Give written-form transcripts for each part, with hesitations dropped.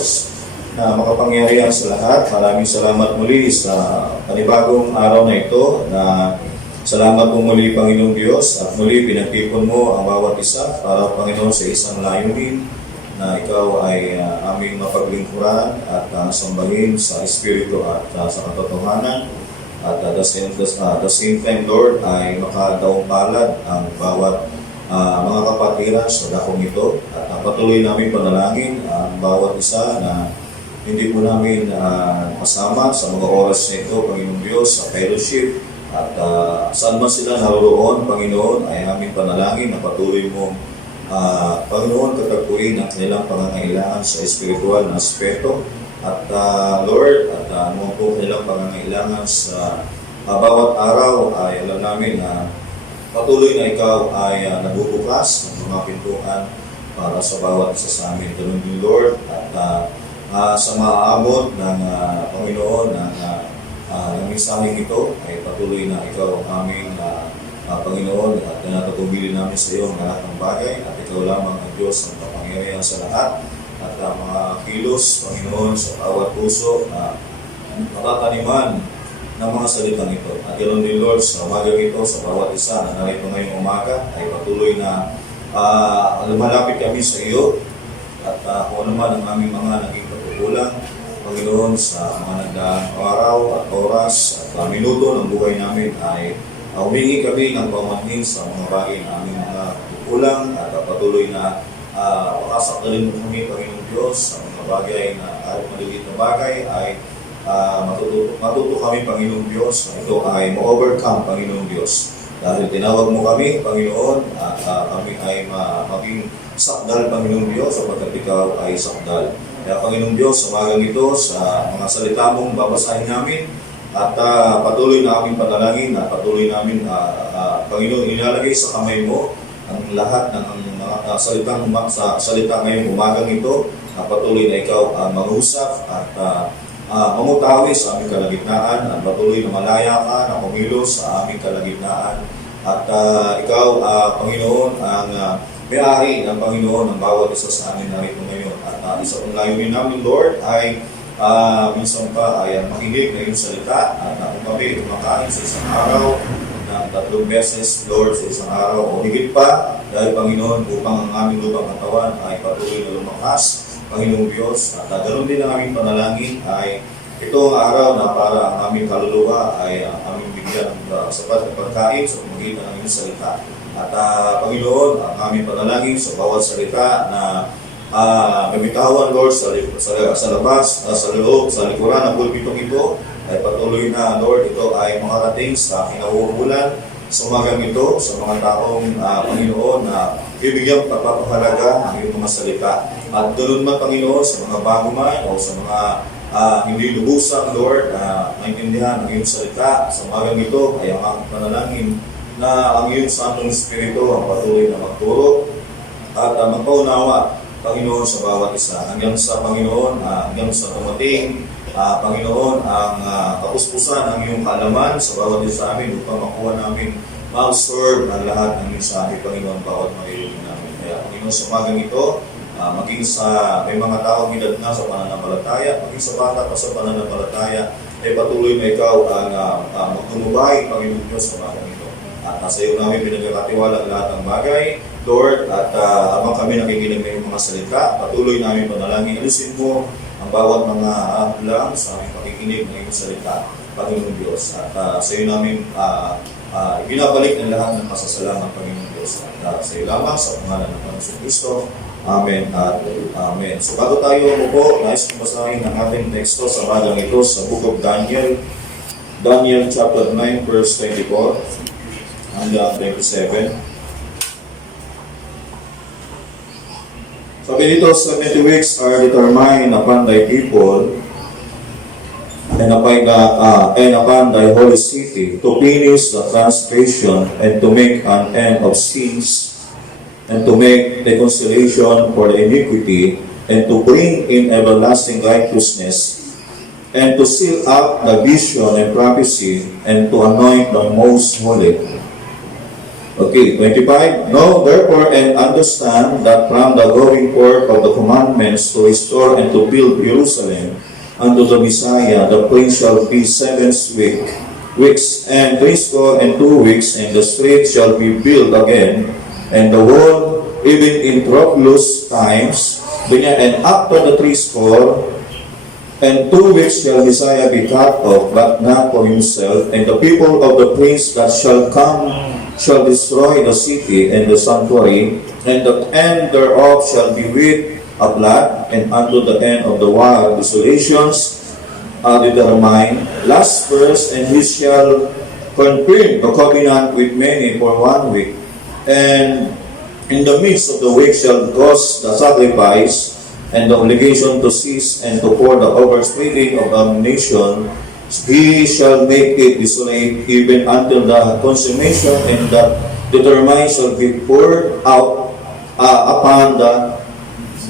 Diyos na makapangyarihan sa lahat. Maraming salamat muli sa panibagong araw na ito na salamat po muli, Panginoong Diyos, at muli pinagtipon mo ang bawat isa para, Panginoon, sa isang layunin na ikaw ay aming mapaglingkuran at sambahin sa Espiritu at sa katotohanan. At at the same time, Lord, ay makadaong palad ang bawat mga kapatiran sa dakong ito. At patuloy namin panalangin ang bawat isa na hindi po namin kasama sa mga oras na ito, Panginoong Diyos, sa fellowship. At saan man sila naroon, Panginoon, ay aming panalangin na patuloy mong Panginoon, katagpuin ang kanilang pangangailangan sa espiritual na aspeto. At Lord, at ano po kanilang pangangailangan sa bawat araw ay alam namin na patuloy na ikaw ay nagbubukas ng mga pintuan para sa bawat isa sa amin. Ganun din, Lord, at sa maaabot ng Panginoon ng mensaheng ito ay patuloy na ikaw ang aming Panginoon at natutubili namin sa iyo ang lahat ng bagay at ikaw lamang ang Diyos ang kapangyarihan sa lahat. At mga kilos, Panginoon, sa bawat puso na matataniman ng mga salitang ito. At ganoon din, Lord, sa umagang ito, sa bawat isa na narito ngayong umaga, ay patuloy na lumalapit kami sa iyo. At kung ano man ang aming mga naging pagkukulang, Panginoon, sa mga nagdaang araw at oras at minuto ng buhay namin, ay humingi kami ng pamanhin sa mga bagay na aming mga kukulang at patuloy na pakasakdalin mo kami, Panginoong Diyos, sa mga bagay na kahit maliliit na bagay ay matuto kami, Panginoong Diyos, na ito ay ma-overcome, Panginoong Diyos. Dahil tinawag mo kami, Panginoon, at kami ay maging sakdal, Panginoong Diyos, sapagkat ikaw ay sakdal. Kaya, Panginoong Diyos, sa umagang ito, sa mga salita mong babasahin namin, at patuloy na aming panalangin, at patuloy namin, Panginoon, inalagay sa kamay mo ang lahat ng mga salita ngayong umagang ito, na patuloy na ikaw mangusap at mamutawi sa aming kalagitnaan, at patuloy na malaya ka na kumilos sa aming kalagitnaan. At ikaw, Panginoon, ang may-ari ng Panginoon ng bawat isa sa amin narito ngayon. At isa kong layunin namin, Lord, ay minsan pa ay makinig na iyong salita at kung kami kumakain sa isang araw ng 3 beses, Lord, sa isang araw o higit pa, dahil Panginoon, upang ang aming lupang katawan ay patuloy na lumakas, Panginoong Diyos. At ganoon din ang aming panalangin ay ito ang araw na para ang aming kaluluwa ay aming bigyan ng sapat na pagkain sa pamagitan ng iyong salita. At Panginoon, ang aming panalangin sa bawat salita na gamitawan, Lord, sa labas, sa loob, sa likuran ng pulpitong ito, ay patuloy na, Lord, ito ay makarating sa kinahuhulan sa umagang ito, sa mga taong Panginoon na bibigyan pagpapahalaga ng iyong mga salita. At doon man, Panginoon, sa mga bago man o sa mga hindi lubusang, Lord, maintindihan ang iyong salita sa umagang ito, ay ang aking panalangin na ang iyong Santong Espiritu ang patuloy na magturo at magpaunawa, Panginoon, sa bawat isa. Hanggang sa Panginoon, hanggang sa tumating, Panginoon, ang kapuspusan ng iyong kaalaman sa bawat isa sa amin upang makuha namin ma-absorb ang lahat ng mensahe, Panginoon, bawat maririnig namin. Kaya, Panginoon, sa umagang ito, maging sa may mga taong edad na sa pananampalataya, maging sa bata pa sa pananampalataya, ay patuloy na ikaw ang magtumubay, Panginoon Diyos, sa umagang ito. At sa iyo namin pinagkakatiwala ang lahat ng bagay, Lord, at habang kami nakikinig ng mga salita, patuloy namin panalangin, alusin mo ang bawat mga lang sa aming pakikinig ng iyong salita, Panginoon Diyos. At sa iyo namin binabalik ng lahat ng pasasalamat, Panginoon Diyos. At sa iyo lamang, sa pangalan ng Panginoon Kristo. Amen at Amen. So bago tayo umupo, nais kong basahin ang ating teksto sa magang ito sa Book of Daniel, Daniel chapter 9, verse 24 hanggang 27. Sabi dito, 70 weeks are determined upon thy people and upon thy holy city to finish the transgression and to make an end of sins and to make reconciliation for the iniquity and to bring in everlasting righteousness and to seal up the vision and prophecy and to anoint the most holy. Okay, 25. Know therefore and understand that from the going forth of the commandments to restore and to build Jerusalem unto the Messiah, the prince shall be 7 weeks, and 62 weeks, and the street shall be built again, and the wall even in troublous times. And after the 62 weeks shall Messiah be cut off, but not for himself, and the people of the prince that shall come shall destroy the city and the sanctuary, and the end thereof shall be with a blood, and unto the end of the war desolations determined. Last verse, and he shall confirm the covenant with many for 1 week, and in the midst of the week shall cause the sacrifice and the obligation to cease, and to pour the overspreading of damnation. He shall make it desolate even until the consummation, and the determined shall be poured out upon the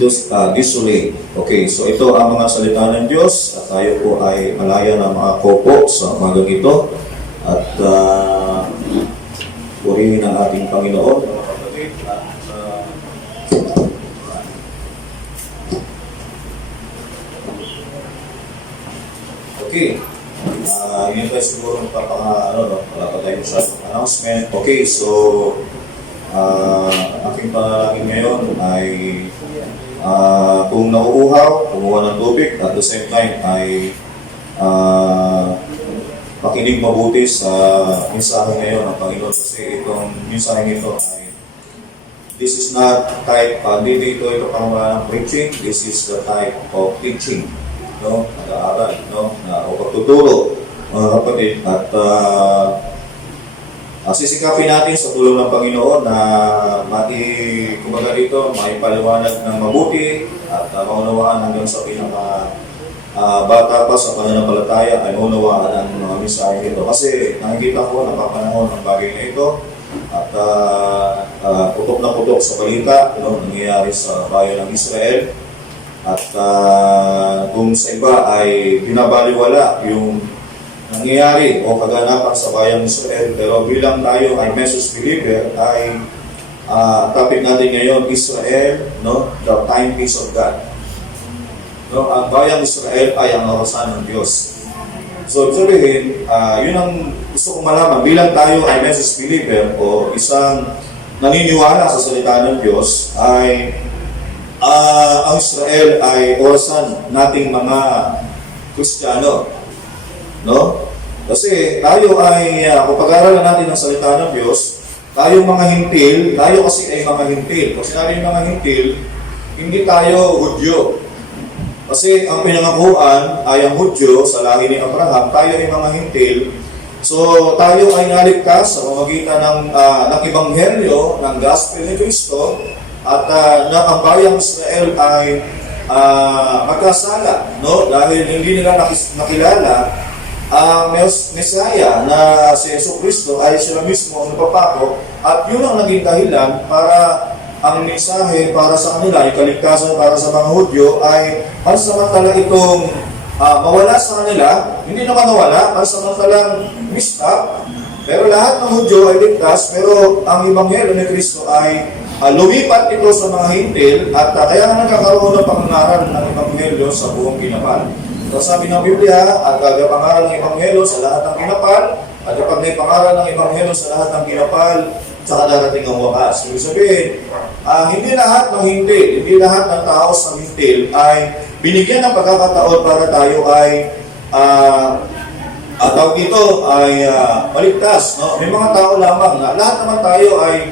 desolate. Okay, so ito ang mga salita ng Diyos, at tayo po ay malaya na mga kopo sa umagang ito, at purihin ang ating Panginoon. Okay. Yun tayo siguro wala pa tayo masyadong announcement. Okay, so aking panalangin ngayon ay kung nauuhaw, kumuha ng tubig, at the same time ay makinig mabuti sa mensahe ngayon ng Panginoon, kasi itong mensahe nito ay this is not type, hindi ito pang preaching, this is the type of teaching, no? Nag-aaral, no? O pagtuturo, mga kapatid, at sisikapin natin sa tulong ng Panginoon na kumbaga dito, maipaliwanag ng mabuti at maunawaan hanggang sa pinaka bata pa sa pananampalataya ay maunawaan ang mga mensahe nito. Kasi nakikita ko, napapanahon ang bagay na ito, at putok na putok sa balita, nangyayari sa bayan ng Israel. At kung sa iba ay binabaliwala yung nangyayari o kaganapan sa bayang Israel, pero bilang tayo ay message believer ay topic natin ngayon, Israel, no, the timepiece of God. No, ang bayang Israel ay ang orasan ng Diyos. So sabihin, yun ang gusto kong malaman, bilang tayo ay message believer o isang naniniwala sa salita ng Diyos, ay ang Israel ay orasan nating mga Kristiyano. No? Kasi tayo ay, kung pag-aaralan natin ang salita ng Diyos, tayo mga hintil, tayo kasi ay mga hintil. Pag sinabi mga hintil, hindi tayo Hudyo. Kasi ang pinangakuan ay ang Hudyo sa lahi ni Abraham, tayo ay mga hintil. So tayo ay naligtas sa pamamagitan ng Ebanghelyo, ng Gospel ni Cristo, at na ang bayang Israel ay magkasala, no? Dahil hindi nila nakilala ang Messiah na si Jesucristo ay sila mismo ang napapako, at yun ang naging dahilan para ang mensahe para sa kanila, yung kaligtasan para sa mga Hudyo ay pansamantala itong mawala sa kanila, hindi naman nawala, pansamantalang mistap, pero lahat ng Hudyo ay ligtas, pero ang Ebanghelyo ni Cristo ay lumipat ito sa mga hintil, at kaya nga nagkakaroon ng pangangaral ng Ebanghelyo sa buong kinapal. So sabi ng Biblia, at pangaral ng Ebanghelyo sa lahat ng kinapal, at kapag may pangaral ng Ebanghelyo sa lahat ng kinapal, saka darating ang wakas. Ibig sabihin, hindi lahat ng hintil, hindi lahat ng tao sa hintil ay binigyan ng pagkakataon para tayo ay tawag dito ay maligtas. No? May mga tao lamang na lahat naman tayo ay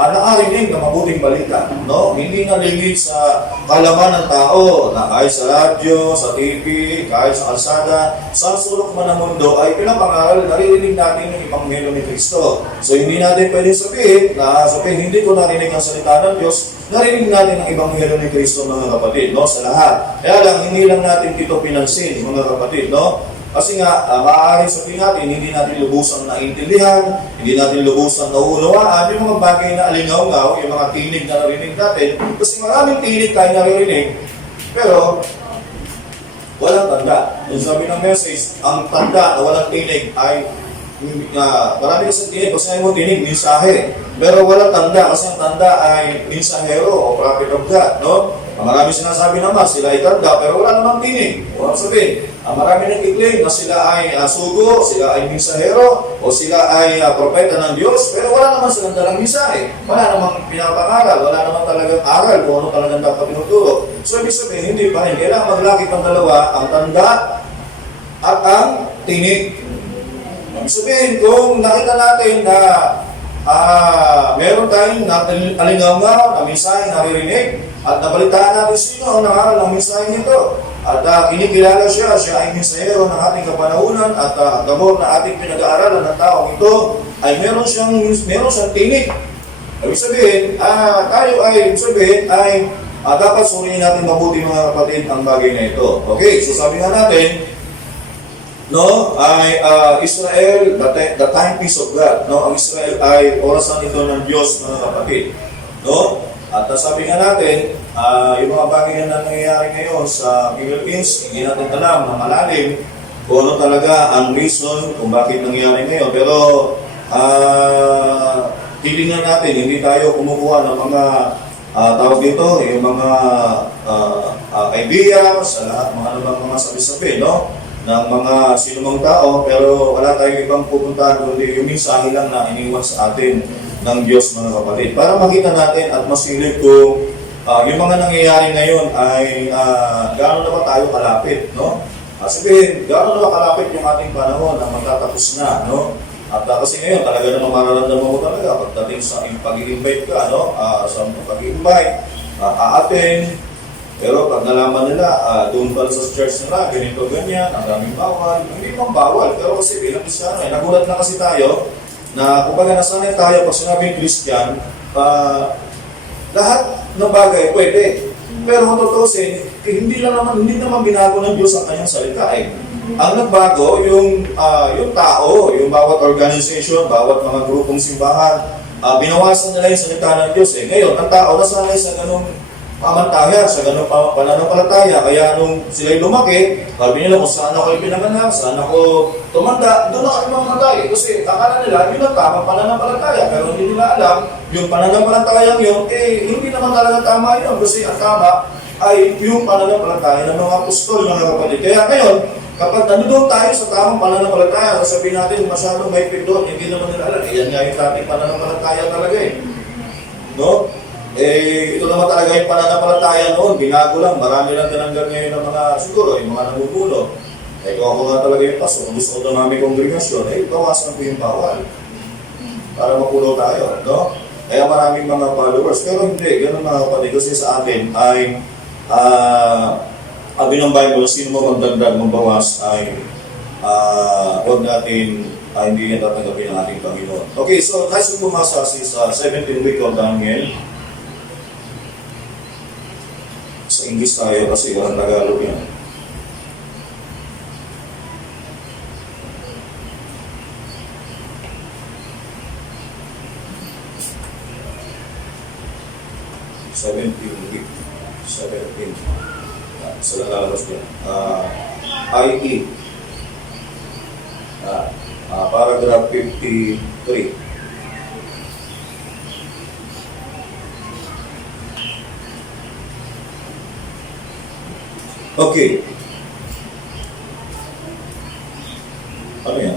nakarinig ng mabuting balita, no? Hindi nalilig sa kalaman ng tao na kahit sa radyo, sa TV, kahit sa kalsada, sa sulok man ng mundo ay pinapangaral, naririnig natin yung Ebanghelyo ni Cristo. So hindi natin pwedeng sabihin hindi ko narinig ang salita ng Diyos, narinig natin ang Ebanghelyo ni Cristo, mga kapatid, no? Sa lahat. Kaya lang, hindi lang natin ito pinansin, mga kapatid, no? Kasi nga, maaaring sabihin natin, hindi natin lubusang naintindihan, hindi natin lubusang nauunawaan yung mga bagay na alingaw-ngaw, yung mga tinig na narinig natin. Kasi maraming tinig tayo naririnig, pero walang tanda. Yung sabi ng message, ang tanda na walang tinig ay marami kasi tinig, kasi mo tinig, mensahe. Pero wala tanda, kasi ang tanda ay mensahero o prophet of God, no? Marami sinasabi naman, sila ay tanda, pero wala namang tinig. Walang sabihin, marami nag-i-claim na sila ay sugo, sila ay mensahero, o sila ay propeta ng Diyos, pero wala naman silang dalang mensahe. Wala namang pinapangaral, wala namang talagang aral kung ano talagang dapat tinuturo. So, ibig sabihin, hindi pa rin. Kailangan maglakit ng dalawa, ang tanda at ang tinig. Ibig sabihin, kung nakita natin na meron tayong alingaw-ngaw na mensahe naririnig, at nabalitaan natin sino ang nangaral ng mensahe nito. At kinikilala siya ay mensahero ng ating kapanahunan at gamor na ating pinag-aaralan ng taong ito ay meron siyang tinig. Ibig sabihin, dapat suriin natin mabuti mga kapatid ang bagay na ito. Okay, so sabi nga natin, no, Israel, the timepiece of God. No, ang Israel ay orasan ito ng Diyos, mga kapatid. No? At sabi nga natin, yung mga bagay na nangyayari ngayon sa Philippines, hindi natin alam na malalim kung ano talaga ang reason kung bakit nangyayari ngayon. Pero titingnan natin, hindi tayo kumukuha ng mga tawag dito, yung mga ideas, mga mga sabi-sabi, no? Ng mga sinumang tao, pero wala tayong ibang pupuntahan kundi yung mensahe lang na iniwan sa atin ng Diyos, mga kapatid. Para makita natin at masilip kung yung mga nangyayari ngayon ay gaano na ba tayo kalapit, no? Sabihin, gaano na ba kalapit yung ating panahon na magtatapos na, no? At kasi ngayon, talaga naman mararamdaman mo talaga pagdating sa pag-i-invite ka, no? Sa pag-i-invite, aaten. Pero pag nalaman nila, doon pala sa church nila, ganito, ganyan, ang daming bawal. Hindi naman bawal, pero kasi bilang Kristiyano, nagulat na kasi tayo na kumbaga nasanay tayo pag sinabing Christian, lahat ng bagay pwede. Pero kung tutusin, hindi naman binago ng Diyos ang kanyang salita. Ang nagbago, yung tao, yung bawat organization, bawat mga grupong simbahan, binawasan nila yung salita ng Diyos. Ngayon, ang tao nasanay sa ganung pamantayan, sa ganung pananampalataya. Kaya nung sila'y lumaki, sabi nila kung saan ako pinanganak, saan ako tumanda, doon ako mamatay. Kasi akala nila, yun ang tamang pananampalataya. Pero hindi nila alam, yung pananampalataya yun, hindi naman talaga tama yun. Kasi ang tama ay yung pananampalataya ng mga apostol, mga kapatid. Kaya ngayon, kapag nandun tayo sa tamang pananampalataya, sabihin natin masyadong may doon, hindi naman nila alam. Yan nga yung dating pananampalataya talaga No? Ito naman talaga yung pananampalataya noon, binago lang, marami lang tinanggal ngayon ng mga, siguro, yung mga namumuno. Kung ako nga talaga yung paso, kung gusto ko na may kongregasyon, bawasan ko yung bawal. Para mapuno tayo, no? Kaya maraming mga followers, pero hindi, ganun mga kapatid, kasi sa atin ay, sabi ng Bible, sino mo magdagdag, magbawas, ay, huwag natin, hindi yan tatanggapin ng ating Panginoon. Okay, so, tayo bumasa sa 17th week of Daniel. Sa English tayo kasi walang Tagalog yan. Sa lalabas ko. IE. Paragraph 53. Okay. Ano yan?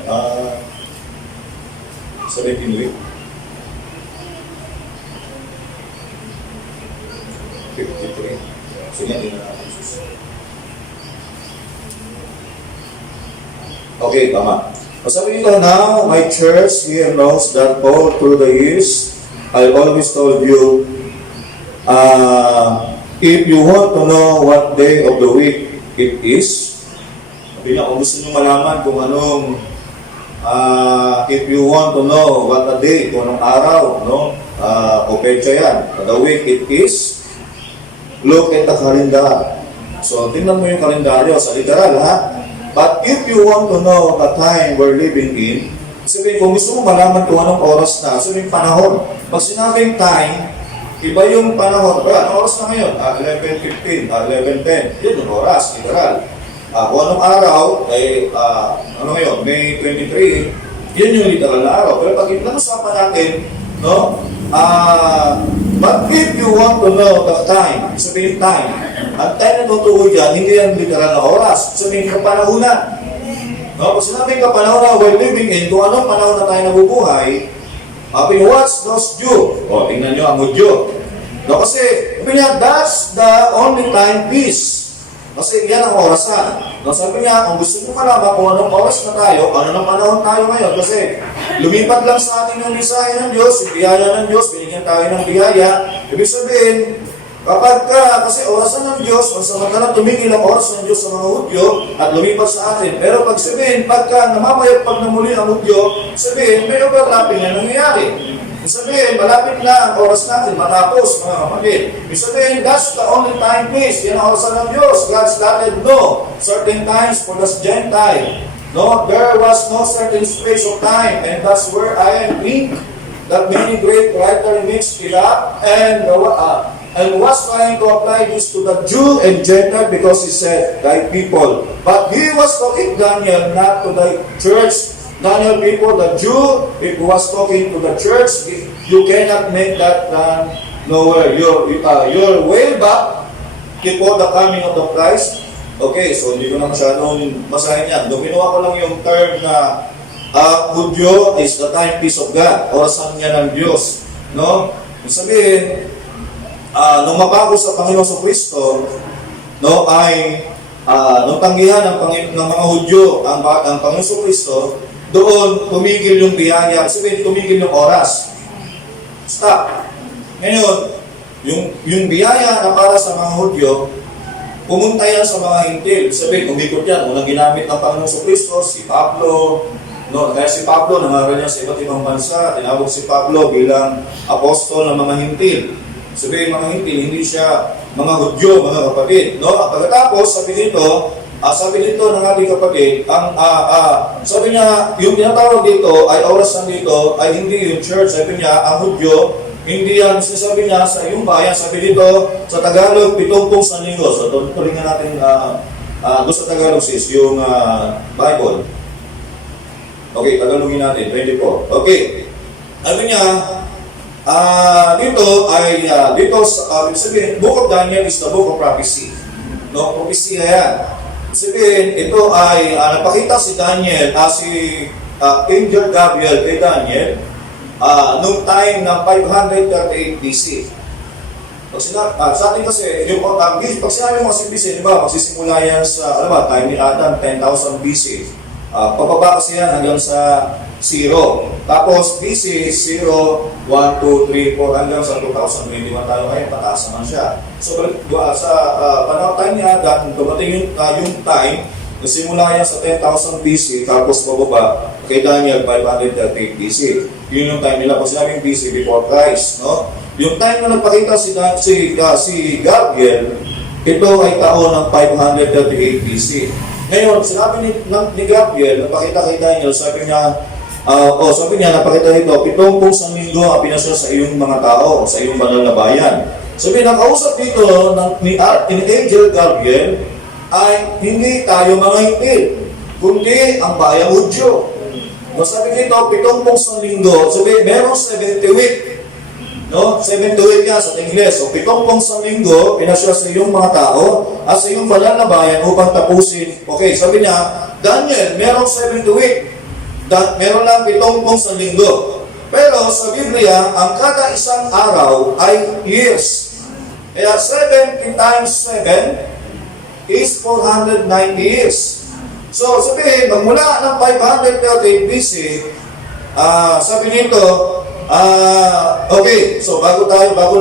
17 week. 53. So yan, din na natin. Okay, tama. Sabi nito, now my church here knows that all through the years, I always told you, if you want to know what day of the week it is, sabi niya, kung gusto niyo malaman kung anong, if you want to know what a day, kung anong araw, no? O petsa yan, the week it is, look at the calendar. So, tingnan mo yung kalendaryo sa literal, ha? But if you want to know the time we're living in, sabihin, kung gusto mo malaman kung anong oras na, sabihin panahon. Pag sinabing time, iba yung panahon. Anong oras na ngayon? 11:15, 11:10. Yun yung oras, literal. Kung anong araw, ano ngayon? May 23. Yun yung literal na araw. Pero pag inuusapan natin, no? But if you want to know the time, sabihin time, ang time na tutukoy dyan, hindi yan literal na oras. Sabihin kapanahunan. No? Kung sinabing kapanahunan, while living in, kung anong panahon na tayo nabubuhay, what's those due? O, tingnan nyo ang Hudyo. No, kasi, sabi niya, that's the only time peace. Kasi yan ang orasan. No, sabi niya, kung gusto niyo malaman kung anong oras na tayo, ano ng panahon tayo ngayon, kasi lumipat lang sa atin yung mensahe ng Diyos, yung biyaya ng Diyos, binigyan tayo ng biyaya. Ibig sabihin, kapag kasi orasan ng Diyos, pansamantalang tumigil ang oras ng Diyos sa mga Hudyo at lumipat sa atin. Pero pag sabihin, pagka namamayagpag na muli ang Hudyo, sabihin, may overlapping na nangyayari. Sabihin, malapit na ang oras natin matapos, mga kapatid. Sabihin, that's the only time, please. Yan ang orasan ng Diyos. God started certain times for the Gentile. No, there was no certain space of time, and that's where I am think that many great writers mixed it up and was trying to apply this to the Jew and Gentile because he said, thy people. But he was talking Daniel, not to the church. Daniel people, the Jew, if he was talking to the church, you cannot make that nowhere. Your way back before the coming of the Christ. Okay, so hindi ko na masyadong basahin yan. Ginawa ko lang yung term na Hudyo is the timepiece of God, orasan niya ng Diyos. No? Sabihin, nung mapako sa Panginoon sa Kristo, no, ay nung tanggihan ng mga Hudyo ang Panginoon sa Kristo, doon tumigil yung biyaya, sabihin tumigil yung oras. Stop. Ngayon, yung biyaya na para sa mga Hudyo, pumunta yan sa mga hintil. Sabihin, umikot yan. Unang ginamit ng Panginoon sa Kristo, si Pablo. No, kaya si Pablo, nangaral niya sa iba't ibang bansa. Tinawag si Pablo bilang apostol ng mga hintil. Sabihin, mga hintil, hindi siya mga Hudyo, mga kapatid. No? At pagkatapos, sabi dito ng ating kapatid, sabi niya, yung tinatawag dito ay orasan dito ay hindi yung church. Sabi niya, ang Hudyo, hindi yan, sinasabi niya sa iyong bayan. Sabi dito, sa Tagalog, 70 sanlinggo. So, tulingan natin doon sa Tagalog sis, yung Bible. Okay, Tagalogin natin, 24. Okay, sabi niya, dito sabihin, Book of Daniel is the book of prophecy. No, prophecy na yan. Sabihin, ito ay napakita si Daniel, si Angel Gabriel kay Daniel nung time na 538 BC. Sa atin kasi, pag sinabi mo kasi BC, di ba, magsisimula yan sa, time ni Adam, 10,000 BC. Pababa kasi yan hanggang sa 0. Tapos BC, 0, 1, 2, 3, 4, hanggang sa 2021 tayo ngayon, pataas naman siya. So, sa panahon time ni Adam, dumating yung time, nasimula yan sa 10,000 BC, tapos bababa kay Daniel, 538 BC. Yun yung time nila. Kung sinabing BC, before Christ, no? Yung time na nagpakita si Gabriel, ito ay taon ng 538 BC. Ngayon, sinabi ni Gabriel, napakita kay Daniel, sabi niya, napakita nito, 70 sanlinggo ang pinasya sa iyong mga tao, sa iyong banal na bayan. Sabi, nakausap dito ni Angel Gabriel, ay hindi tayo mga hintil, kundi ang bayang Hudyo. Sabi dito, 70 sanlinggo, sabi, merong 70 week. No? 70 week yan sa Ingles. So, 70 sanlinggo, pinasya sa iyong mga tao at sa iyong banal na bayan upang tapusin. Okay, sabi niya, Daniel, merong 70 week. Meron lang 70 sanlinggo. Pero sa Biblia, ang kada isang araw ay years. Kaya 70 times 7 is 490 years. So, sabihin, magmula ng 538 BC, sabi nito, okay, so bago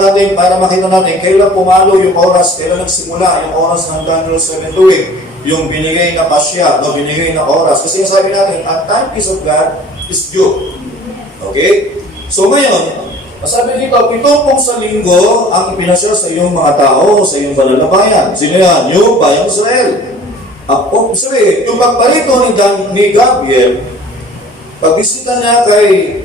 natin, para makita natin, kailan pumalo yung oras, kailan nagsimula yung oras ng Daniel 7 week, yung binigay na pasya, binigay na oras. Kasi sabi natin, ang timepiece of God is due. Okay? So ngayon, sabi dito, 70 sanlinggo ang ipinasya sa iyong mga tao, sa iyong banal na bayan. Sino yan? Yung bayang Israel. Sabi, yung pagparito ni Gabriel, pagbisita niya kay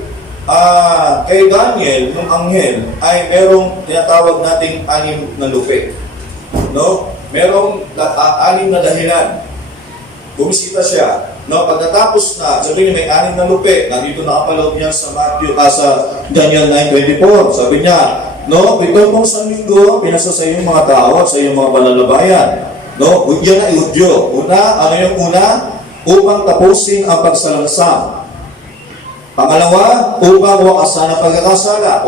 Daniel, ng anghel, ay merong tinatawag nating 6 na lupi. No? Merong 6 na dahilan. bumisita siya. No, pag natapos na, sabi niya may 6 na lupi, nandito nakapaloob niya sa sa Daniel 9:24. Sabi niya, no, ito pong isang linggo, pinasa sa iyong mga tao at sa iyong mga malalabayan. No, yan ay udyo. Una, ano yung una? Upang tapusin ang pagsalansang. Pangalawa, upang wakasan ang pagkakasala.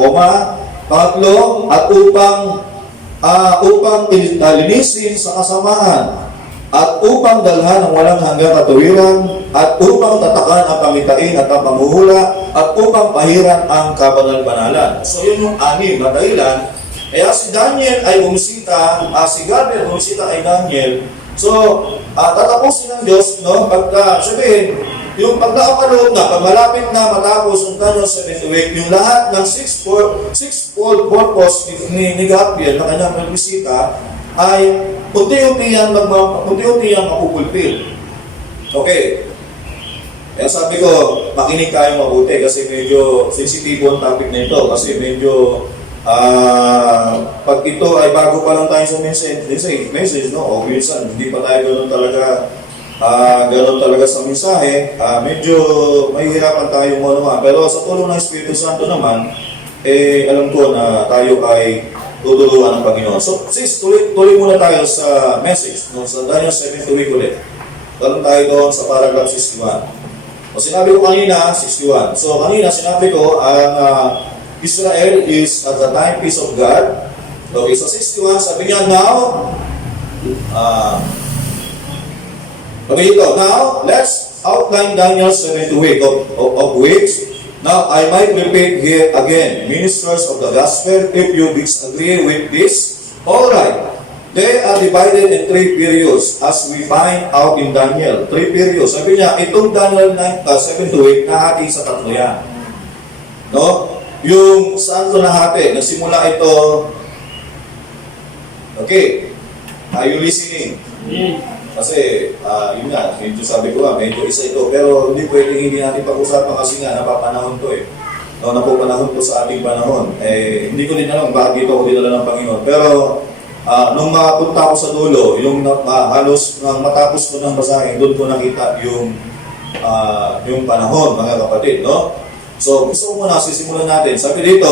Pangatlo, at upang linisin sa kasamaan. At upang dalhan ang walang hanggang katuwiran, at upang tatakan ang pamitain at ang panghuhula, at upang pahiran ang kabanal-banalan. So yun yung 6 na dahilan. Kaya si Daniel ay bumisita, si Gabriel bumisita kay Daniel. So, tatapusin ng Diyos, no? Pagka, sabihin, yung pag nakapaloob na, pag malapit na matapos ang Daniel 7th week, yung lahat ng sixfold purpose ni Gabriel na kanyang bumisita, ay unti-unti yan mapupulpil. Okay. Kaya sabi ko, makinig kayo mabuti kasi medyo sensitive ang topic na ito. Kasi medyo, pag ito ay bago pa lang tayo sa message, no? O minsan, hindi pa tayo gano'n talaga sa mensahe. Medyo mahihirapan tayo mo naman. Pero sa tulong ng Espiritu Santo naman, alam ko na tayo ay tutulungan ng Panginoon. So, sis, tuloy muna tayo sa message, no? Sa Daniel 7th week ulit. Talong tayo doon sa paragraph 61. O sinabi ko kanina, 61. So, kanina sinabi ko, ang Israel is at the timepiece of God. Okay, so 61, sabi niya, now, let's outline Daniel's 7th week of weeks. Now, I might repeat here again, ministers of the gospel, if you disagree with this, all right. They are divided in 3 periods, as we find out in Daniel. 3 periods. Sabi niya, itong Daniel 7th week, nahati sa 3 yan. No? Yung saan ito nahati? Nagsimula ito, okay, are you listening? Kasi, yun nga, medyo sabi ko medyo isa ito. Pero hindi pwedeng hindi natin pag-usapan kasi nga, napapanahon to eh. No, napapanahon to sa ating panahon. Hindi ko din alam bakit ito ako dinala ng Panginoon. Pero, nung makapunta ako sa dulo, yung halos nang matapos ko ng basahin, doon ko nakita yung panahon, mga kapatid, no? So, gusto ko muna, sisimulan natin. Sabi dito,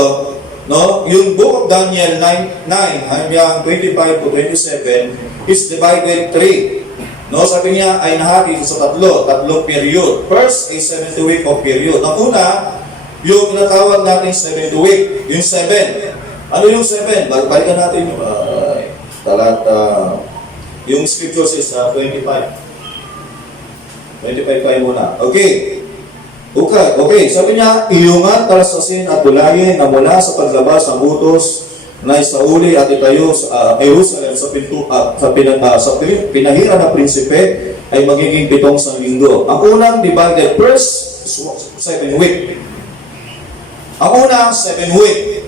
no, yung Book of Daniel 9 hanggang 25 to 27 is divided 3. No, sabi niya ay nahati sa tatlong period. First, a 7th week of period. Ang una, yung natawag natin 7th week, yung 7. Ano yung 7? Balikan natin yung scriptures is 25. 25 tayo muna. Okay. Sabi niya, iyungan, talasasin at bulayin na mula sa paglabas ng utos na isauli at itayo sa Jerusalem sa pinahira na prinsipe ay magiging 7 linggo. Ang unang divided first 7 week. Ang unang 7 week.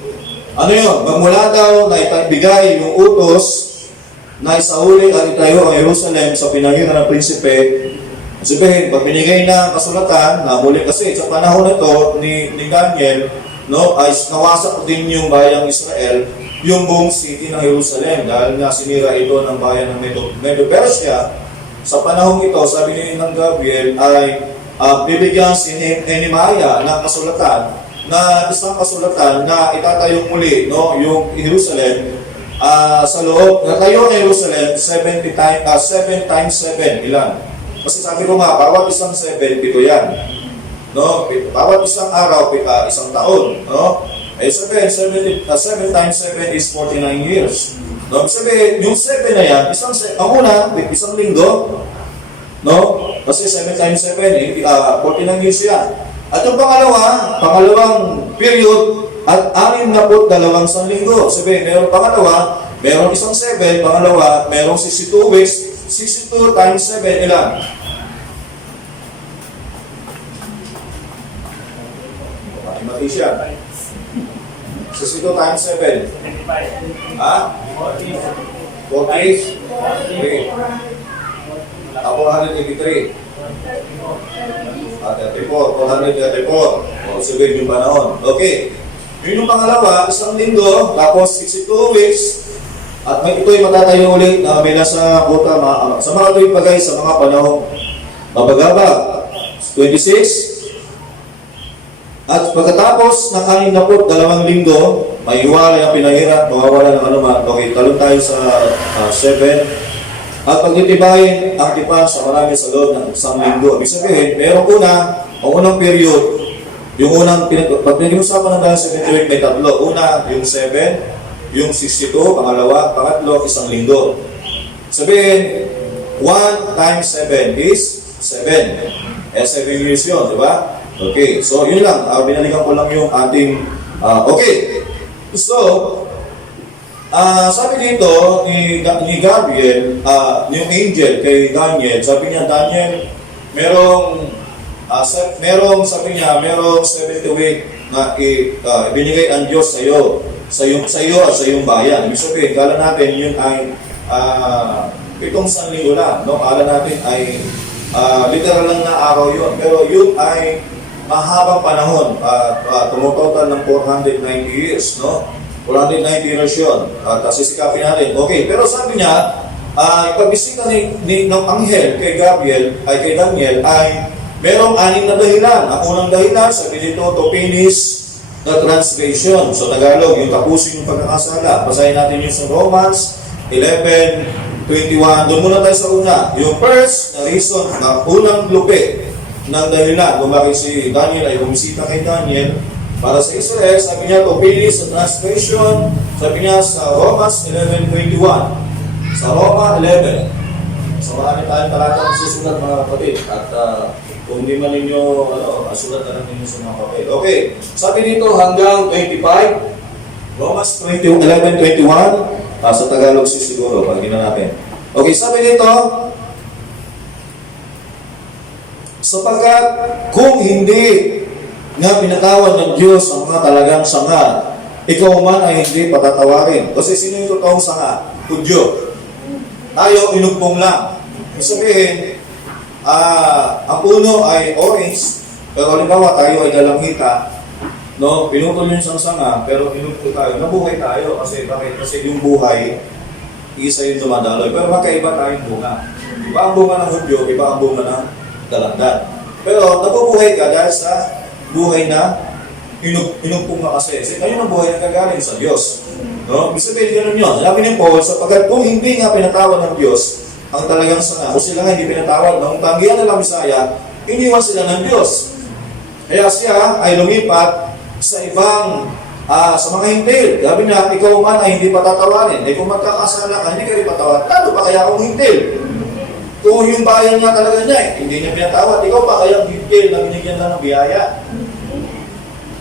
Ano yun? Magmula daw na ibigay yung utos na isauli at itayo ang Jerusalem sa pinahira na prinsipe. Sabihin, pag binigay na kasulatan, na muli kasi sa panahon nito ni Daniel, no, ay nawasak din yung bayang Israel, yung buong city ng Jerusalem, dahil nga sinira ito ng bayan ng Medo-Persia. Sa panahon ito, sabi ni ng Gabriel, ay bibigyan si Nehemiah ng kasulatan, na isang kasulatan na itatayong muli, no, yung Jerusalem, sa loob, natayo ng Jerusalem, 7 times 7, ilan? Kasi sabi ko nga, bawat isang 7, 7 yan. No? Bawat isang araw, isang taon. No? 7 times 7 is 49 years. No? Sabi, yung 7 na yan, ang una, isang linggo. No? Kasi 7 times 7, 49 years yan. At yung pangalawang period, at 62 isang linggo. Sabi, mayroong pangalawa, mayroong isang 7, pangalawa, mayroong 62 weeks, 62 times 7, ilan? Mathematician. 62 times 7. 25. Ha? 40? Okay. Ako 183. 34. 434. O, sige, yung panahon. Okay. Yun yung pangalawa, isang linggo, tapos 62 weeks, at ito'y matatayo ulit na may nasa kota, sa mga tuwing bagay, sa mga panahong mabagabag. 26. At pagkatapos ng 62 linggo, may iwalay ang pinahirap, mawawala ng anuman. Okay, talon tayo sa 7. At pagtitibayin ang tipan sa marami sa loob ng 1 linggo. Ibig sabihin, merong ang unang period, yung unang, pag pinag-usapan ng dahil 7 week, may tatlo. Una, yung 7, yung 62, pangalawa, pangatlo, 1 linggo. Sabihin, 1 times 7 is 7. 7 years yun, di ba? Okay, so yun lang. Binalikan ko lang yung ating... okay. So, sabi dito ni Gabriel, yung angel kay Daniel, sabi niya, Daniel, merong sabi niya, merong 70 week na ibinigay ang Diyos sa iyo at sa iyong bayan. Ibig sabihin, kala natin yun ay 7 linggo lang. No? Kala natin ay literal lang na araw yun. Pero yun ay mahabang panahon. Tumutotal ng 490 years. No? 490 years yun. At sisikapin natin. Okay, pero sabi niya, ipagbisita ng anghel kay Gabriel, ay kay Daniel, ay merong 6 na dahilan. Ang unang dahilan, sabi dito, to finish the translation. So Tagalog, yung tapusin yung pagkakasala. Basahin natin yung sa Romans 11:21. Doon muna tayo sa una. Yung first na reason, na unang lupi ng dahilan, lumaki si Daniel ay bumisita kay Daniel para sa Israel. Sabi niya, to finish the translation. Sabi niya sa Romans 11:21. Sa Roma 11. So marami tayong talatang susulat mga kapatid. At kung di man ninyo, sulat na lang ninyo sa mga papel. Okay, sabi dito hanggang 25. Romans 11:21. Sa Tagalog siguro, pagkina natin. Okay, sabi dito, sapagkat kung hindi nga pinatawad ng Diyos ang mga talagang sanga, ikaw man ay hindi patatawarin. Kasi sino yung totoong sanga? Hudyo. Tayo, inugpong lang. Ibig sabihin, ang puno ay orange, pero halimbawa tayo ay dalanghita, no? Pinutol yung isang sanga, pero inugpo tayo. Nabuhay tayo kasi bakit? Kasi yung buhay, isa yung dumadaloy. Pero magkaiba tayong bunga. Iba ang bunga ng Hudyo, iba ang bunga ng dalandan. Pero nabubuhay ka dahil sa buhay na inugpong ka kasi. Kasi ngayon ang buhay na kagaling sa Diyos. No? Ibig sabihin ganun yun. Sinabi ni Paul, sapagkat kung hindi nga pinatawad ng Diyos ang talagang sanga, o sila nga hindi pinatawad, nung tanggihan nila Misaya, iniwan sila ng Diyos. Kaya siya ay lumipat sa ibang, sa mga hintil. Sabi niya, ikaw man ay hindi patatawarin. Eh kung magkakasala ka, hindi ka rin patawad. Lalo pa kaya akong hintil. Kung yung bayan niya talaga niya, hindi niya pinatawad. Ikaw pa kaya ang hintil na binigyan lang ng biyaya.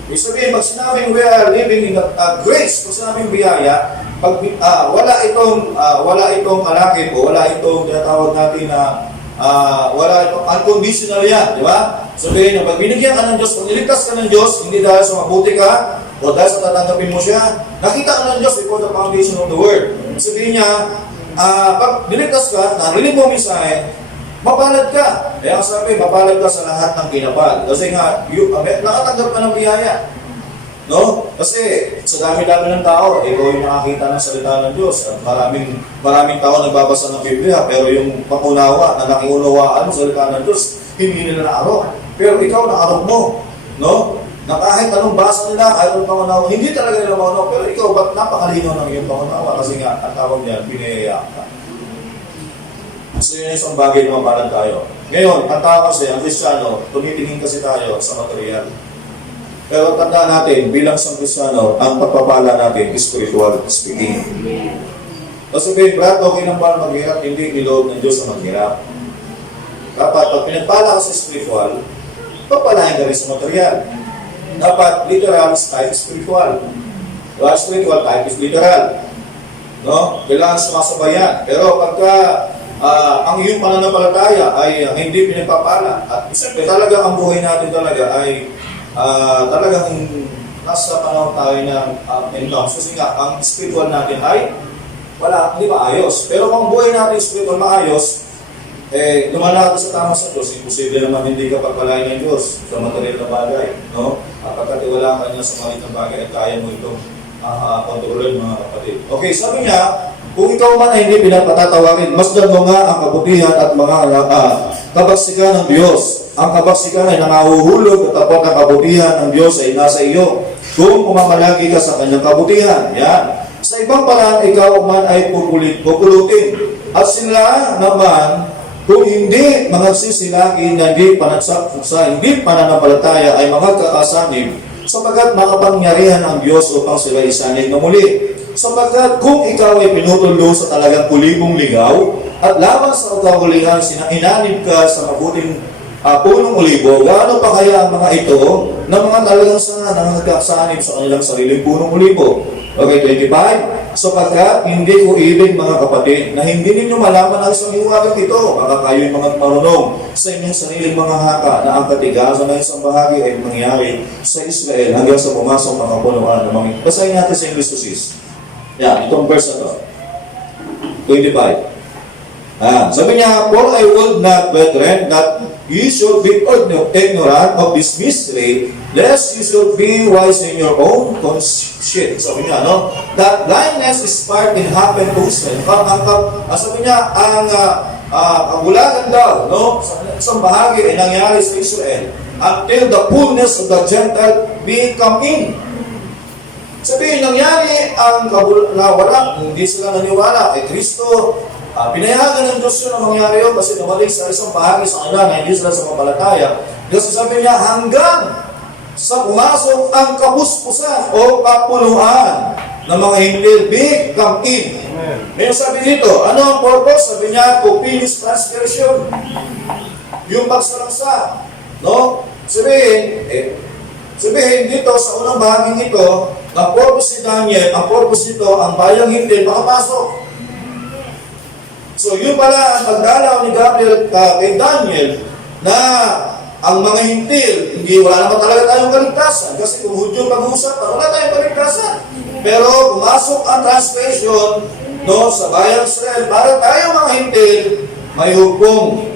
Ibig sabihin, pag sinabing we are living in grace, pag sinabing biyaya, pag wala itong kalakip o wala itong tinatawag natin na wala itong unconditional yan, di ba? Sabihin na pag binigyan ka ng Diyos, pag niligtas ka ng Diyos, hindi dahil sa mabuti ka o dahil sa tatanggapin mo siya, nakita ka ng Diyos before the foundation of the world. Sabihin niya, pag niligtas ka, narinig mo mensahe, mapalad ka. Kaya sabi, mapalad ka sa lahat ng kinapal. Kasi nga, nakatanggap ka ng biyaya. No? Kasi sa dami-dami ng tao, ikaw yung nakakita ng salita ng Diyos. At maraming tao nagbabasa ng Biblia, pero yung pakunawa na nakiunawaan ng salita ng Diyos, hindi nila naarok. Pero ikaw naarok mo. No? Na kahit anong basa nila, kahit anong pangunawa, hindi talaga nila pangunawa. Pero ikaw, ba't napakalinaw ng iyong pangunawa? Kasi nga, ang tawag niya, pinayaya ka. So yun isang bagay na mapalan tayo. Ngayon, ang tao kasi, ang Kristiyano, tumitingin kasi tayo sa material. Pero tandaan natin, bilang isang Kristiyano, ang pagpapala natin is spiritual speaking. Kasi Brad, okay lang ba maghirap? Hindi niloob ng Diyos na maghirap. Dapat, pag pinagpala ka sa spiritual, pagpalahin ka rin sa material. Dapat, literal type spiritual. Spiritual type is literal. No? Kailangan sumasabayan. Pero pagka ang iyong pananampalataya ay hindi pinagpapala, at siyempre talaga ang buhay natin talaga ay talagang nasa panahon tayo ng in-laws. Kasi nga, ang spiritual natin ay hindi maayos. Pero kung buhay natin spiritual maayos, lumala ka sa tama sa Diyos, imposible naman hindi ka pagpalain ng Diyos sa material na bagay. No? Pagkatiwala ka niya sa maliit na bagay at kaya mo itong kontrolin mga kapatid. Okay, sabi niya, Kung ikaw man ay hindi pinapatatawarin, masdan mo nga ang kabutihan at mga kabaksikan ng Diyos. Ang kabaksikan ay nangahuhulog at tapat ng kabutihan ng Diyos ay nasa iyo. Kung pumamalagi ka sa kanyang kabutihan, yan. Sa ibang paraan, ikaw man ay pupulutin. At sila naman, kung hindi mga sisilaki na hindi hindi pananampalataya ay mga kakasanib, sapagkat makapangyarihan ang Diyos upang sila isanib na muli. Sapagkat kung ikaw ay pinutulo sa talagang kulibong ligaw, at laban sa kahulihan, inanib ka sa mabuting punong ulibo, gaano pa kaya ang mga ito na mga talagang nagkasanib sa kanilang sariling punong ulibo? Okay, 25. Sapagkat hindi ko ibig, mga kapatid, na hindi ninyo malaman ang isang hiwagang ito, baka kayo'y mga marunong sa inyong sariling mga haka na ang katigasan ng isang bahagi ay mangyari sa Israel hanggang sa pumasok mga punuan ng mga. Basahin natin sa English to sis. Yan, itong verse na to. 25. Sabi niya, for I would not, brethren, that you should be ignorant of this mystery, lest you should be wise in your own conscience. Sabi niya, no? That blindness is part in happened to Israel. Sabi niya, ang kabulagan daw, no? Sa isang bahagi ay nangyari sa Israel until the fullness of the Gentile be come in. Sabihin, nangyari ang wala, hindi sila naniwala kay Kristo. Pinayagan ng Diyos yun ang mangyari yun kasi namalik sa isang bahagi sa kanila na hindi sila sa mapalataya. Kasi sabi niya, hanggang sa pumasok ang kapuspusan o kapuluhan ng mga Hintil, big come in. Ngayon sabi dito, ano ang purpose? Sabi niya, to finish transgression. Yung pagsalangsa. No? Sabihin dito sa unang bahaging ito, ang purpose ni Daniel, ang purpose nito, ang bayang Hintil, makapasok. So yun pala ang pagdalaw ni Gabriel kay Daniel na ang mga Hintil, wala naman talaga tayong kaligtasan. Kasi kung Hudyo pag-uusapan, wala tayong kaligtasan. Pero pumasok ang translation sa bayang Israel para tayo mga Hintil may hukom.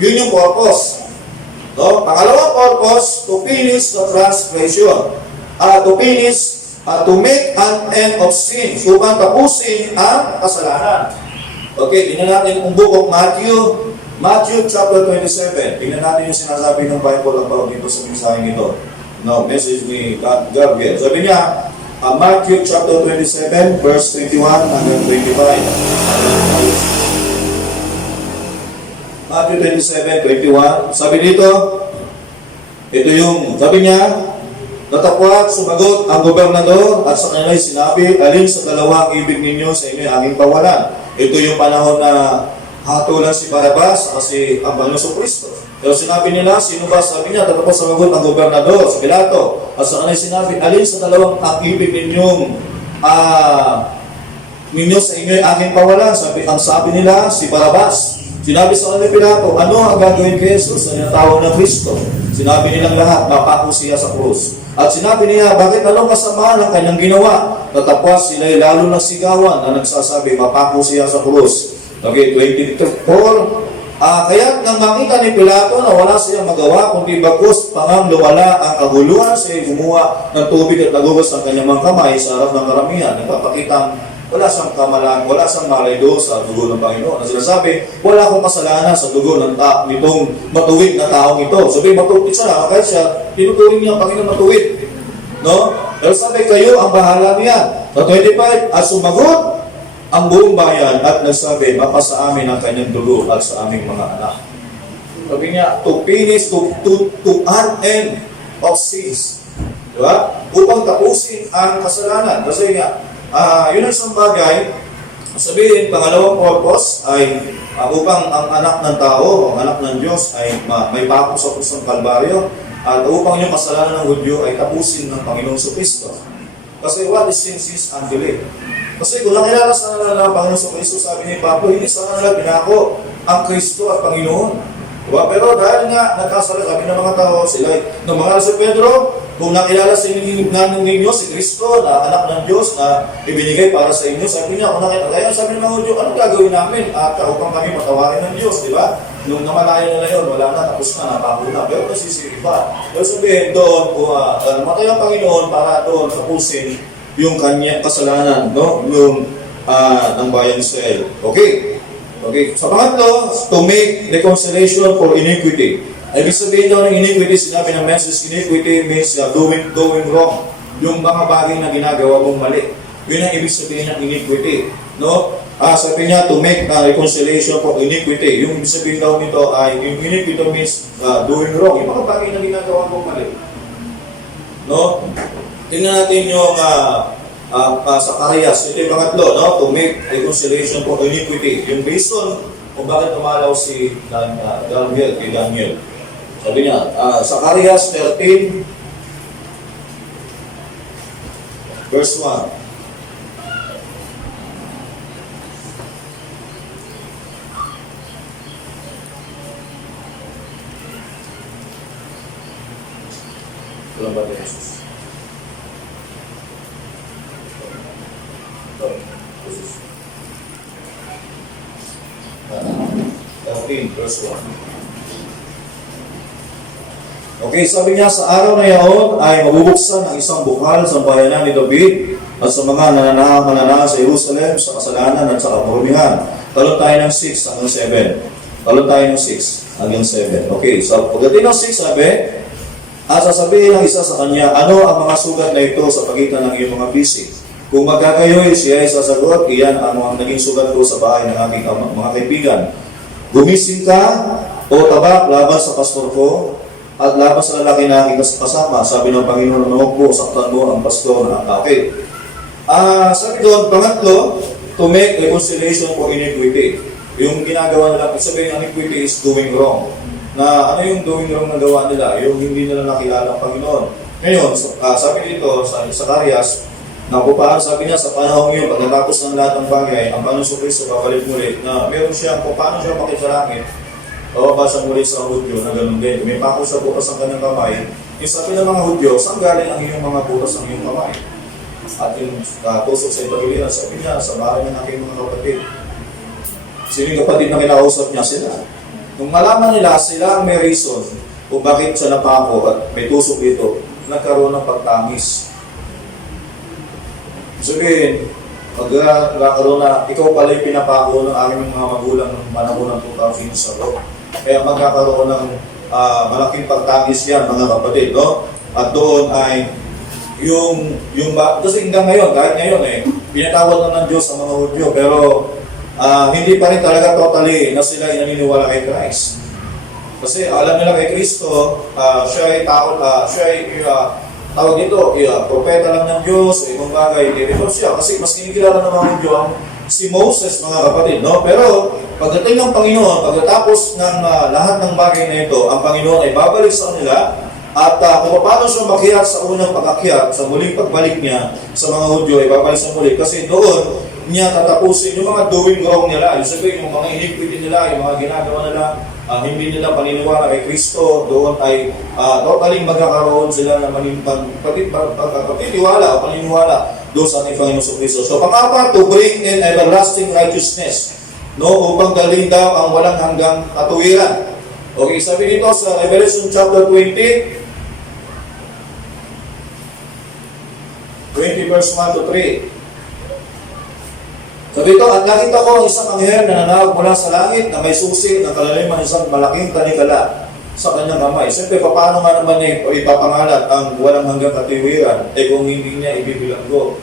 Yun yung purpose. Pangalawang purpose, to finish the transgression. To make an end of sin. Upang tapusin ang kasalanan. Okay, tingnan natin yung book of Matthew chapter 27. Tingnan natin yung sinasabi ng Bible about dito sa mensaheng ito. Message ni Gabriel. Sabi niya, Matthew chapter 27, verse 21 hanggang 25. Matthew 27, 21. Sabi dito, ito yung, sabi niya, natapwat, sumagot ang gobernador at sa kanila'y sinabi, alin sa dalawa ang ibig ninyo sa inyo aming pawalan. Ito yung panahon na hatulan si Barabas kasi ang Banus Kristo. Pero sinabi nila, sino ba? Sabi niya, tatapos sumagot ang gobernador sa Pilato. At sa kanila'y sinabi, alin sa dalawang ang ibig ninyong sa inyo aking pawalan. Ang sabi nila, si Barabas. Sinabi sa kanila Pilato, ano ang gagawin kay Jesus na tinatawag ng Kristo? Sinabi nilang lahat, mapako siya sa krus. At sinabi niya, bakit anong kasama ng kanyang ginawa? Natapos sila'y lalo ng sigawan na nagsasabi, mapako siya sa krus. Okay, 24. Kaya nang makita ni Pilato na wala siyang magawa, kundi bagkus pangang lumala ang kaguluhan, siya gumawa ng tubig at nagugas ng kanyang mga kamay sa harap ng karamihan. Nagpapakitang wala siyang kamalan, wala siyang malaydo sa dugo ng Panginoon. Ang sinasabi, wala akong kasalanan sa dugo nitong matuwid na taong ito. Sabi, matuwid siya, kahit siya, tinuturing niya ang Panginoon matuwid. No? Pero sabi, kayo ang bahala niya. Sa 25, at sumagot ang buong bayan at nagsabi, mapasa amin ang kanyang dugo at sa aming mga anak. Sabi niya, to finish, to an end of sins. Diba? Upang tapusin ang kasalanan. Kasi nga, yun ang isang bagay, sabihin, pangalawang purpose ay upang ang anak ng tao, ang anak ng Diyos ay may pako sa pusong Kalbaryo at upang yung kasalanan ng Hudyo ay tapusin ng Panginoong Kristo. Kasi what is sin is unbelief. Kasi kung nakilala sa kanila ng Panginoong Kristo, sabi ni Pablo, hindi sa kanila pinako ang Kristo at Panginoon. Diba? Pero dahil nga nagkasala, sabi ng mga tao, sila, ng mga si Pedro, kung nakilala sa ninyo si Kristo na anak ng Diyos na ibinigay para sa inyo, sabi niya, kung nakilala, kaya sabi ng mga Hudyo, anong gagawin namin? Upang kami matawarin ng Diyos, di ba? Nung namalayan nila yun, wala na, tapos na, napako na. Pero nasisiri pa. Pero sabihin doon, matay ang Panginoon para doon tapusin yung kanyang kasalanan, no? Yung ng bayan Israel. Okay. Okay. Sa pangatlo, to make reconciliation for iniquity. Ibig sabihin daw ng iniquity, sinabi ng message, iniquity means doing wrong. Yung mga bagay na ginagawa mong mali. Yun ang ibig sabihin ng iniquity. No? Sabi niya, to make reconciliation for iniquity. Yung ibig sabihin daw nito ay, yung iniquity means doing wrong. Yung mga bagay na ginagawa mong mali. No? Tingnan natin yung sa Kahayas. Ito yung pangatlo, no? To make reconciliation for iniquity. Yung reason kung bakit tumalaw si Daniel. Sabi niya, sa Kahayas 13, verse 1. Walang ba tayo, Jesus? Jesus. 13, verse 1. Okay, sabi niya, sa araw na yaon ay mabubuksan ang isang bukal sa bayanan ni David at sa mga nananahan sa Jerusalem sa kasalanan at sa kaparumihan. Talon tayo ng 6 hanggang 7. Talon tayo ng 6 hanggang 7. Okay, so pagdating ng 6, sabi, at sasabihin ng isa sa kanya, ano ang mga sugat na ito sa pagitan ng iyong mga bisig? Kung magkakayoy, siya ay sasagot, iyan ang mga naging sugat ko sa bahay ng aking mga kaibigan. Gumising ka o tabak laban sa pastor ko at laban sa lalaki na aking kasama. Sabi ng Panginoon, huwag mo, saktan mo ang pastor na okay. Sabi doon, pangatlo, to make reconciliation for iniquity. Yung ginagawa nila, sabihin ng iniquity is doing wrong. Na ano yung doing wrong na gawa nila, yung hindi nila nakilala ang Panginoon. Ngayon, sabi dito sa Zacarias, na kung sabi niya sa panahon yun, pagkatapos ng lahat ng bagay, ang Panginoon Kristo babalik muli, na meron siya, kung paano siya makikilangit, bababa siya muli sa Hudyo na ganun din. May pako siya bukas ang kanyang kamay. Yung sabi ng mga Hudyo, saan galing ang iyong mga bukas ang iyong kamay? At yung tusok sa ipagiliran, sabi niya, sa bahay ng aking mga kapatid. Sino yung kapatid na kinausap niya? Sila. Nung malaman nila, sila ang may reason kung bakit siya napako at may tusok dito, nagkaroon ng pagtamis. Sabihin, magkakaroon na, ikaw pala yung pinapako ng aming mga magulang ng panahon ng 2007. Kaya magkakaroon ng malaking pagtamis yan, mga kapatid, no? At doon ay kasi hanggang ngayon, kahit ngayon pinatawad na ng Diyos ang mga Hudyo, pero hindi pa rin talaga totally na sila naniniwala kay Christ. Kasi alam nila kay Kristo, siya ay tawag dito, propeta lang ng Diyos, ibang bagay, dito siya. Kasi mas kinikilala ng mga Hudyo si Moses, mga kapatid, no? Pero pagdating ng Panginoon, pagkatapos ng lahat ng bagay na ito, ang Panginoon ay babalik sa kanila. At kung paano siya makiyak sa unang pag-akyat, sa muling pagbalik niya sa mga Hudyo, ay babalik sa muli. Kasi doon niya tatapusin yung mga doing wrong nila. Yung sabihin, yung mga iniquity nila, yung mga ginagawa nila, hindi nila paniniwala kay Kristo, doon ay totally magkakaroon sila ng patiniwala o paniniwala doon sa ating Panginoon Kristo. So, pang-apat, to bring in everlasting righteousness, no, upang dalhin daw ang walang hanggang katuwiran. Okay, sabi dito sa Revelation chapter 20 verse 1 to 3. Sabi ito, at nakita ko ang isang anghel na nanawag mula sa langit na may susi ng kalaliman isang malaking tanikala sa kanyang kamay. Siyempre, paano nga naman ipapangalat ang walang hanggang katiwiran kung hindi niya ibibilanggo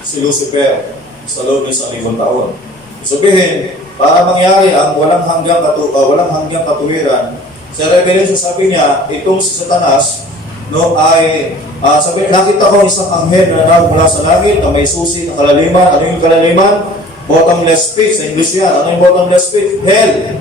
si Lucifer sa loob ng 1,000 taon. Sabihin, para mangyari ang walang hanggang katuwiran, sa Revelation sabi niya, itong si Satanas, no, ay sabi, nakita ko isang anghel na nanawag mula sa langit na may susi ng kalaliman. Ano yung kalaliman? Bottomless pit. Sa English yan. Ano yung bottomless pit? Hell.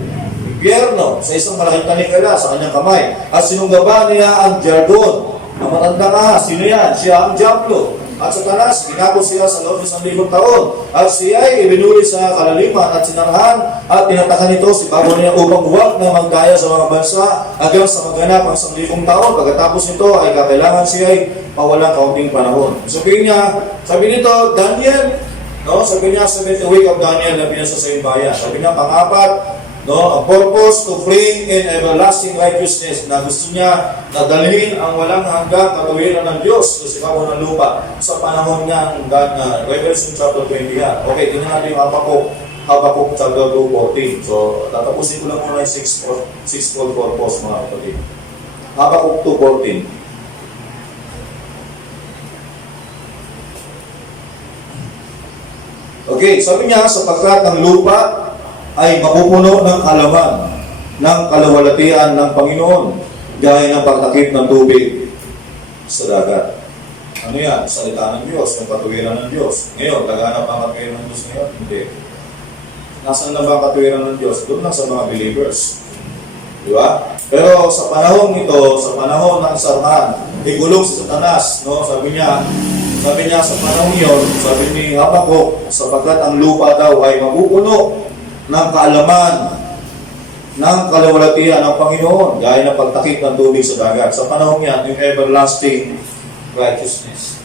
Impyerno. Sa isang malaking tanikala sa kanyang kamay. At sinunggaban niya ang jargon. Ang matandang ahas. Sino yan? Siya ang Diablo. At Satanas, ginapos siya sa loob ng 1,000 taon. At siya ay ibinuli sa kalaliman at sinarahan at tinatakan nito si Babylonia upang huwag na magkaya sa mga bansa hanggang sa maganap ang 1,000 taon. Pagkatapos nito ay kakailangan siya ay pawalang kaunting panahon. Sabi nito, Daniel, no? Sabi niya sa the week of Daniel na pinasa sa iyong bayan. Sabi niya, pang-apat, No, ang purpose to bring in everlasting righteousness, na gusto niya nadalhin ang walang hanggang katuwiran ng Diyos sa ibabaw ng lupa sa panahon ng Revelation chapter 20 yan. Okay, tingnan natin yung Habakkuk chapter 2:14. So, tatapusin ko lang muna yung 6-fold purpose, mga kapatid. Habakkuk 2:14. Okay, sabi niya, sapagkat ang lupa ay mapupuno ng kalaman, ng kaluwalhatian ng Panginoon, gaya ng pagtakip ng tubig sa dagat. Ano yan? Salita ng Diyos, yung katuwiran ng Diyos. Ngayon, laganap ang katuwiran ng Diyos ngayon? Hindi. Nasaan na ba ang katuwiran ng Diyos? Doon lang sa mga believers. Di ba? Pero sa panahon ito, sa panahon ng sarahan, igulong si Satanas, no? Sabi niya sa panahon yun, sabi ni Habakkuk, sapagkat ang lupa daw ay mapupuno ng kaalaman, ng kaluwalhatian ng Panginoon, gaya ng pagtakip ng tubig sa dagat. Sa panahon yan, yung everlasting righteousness.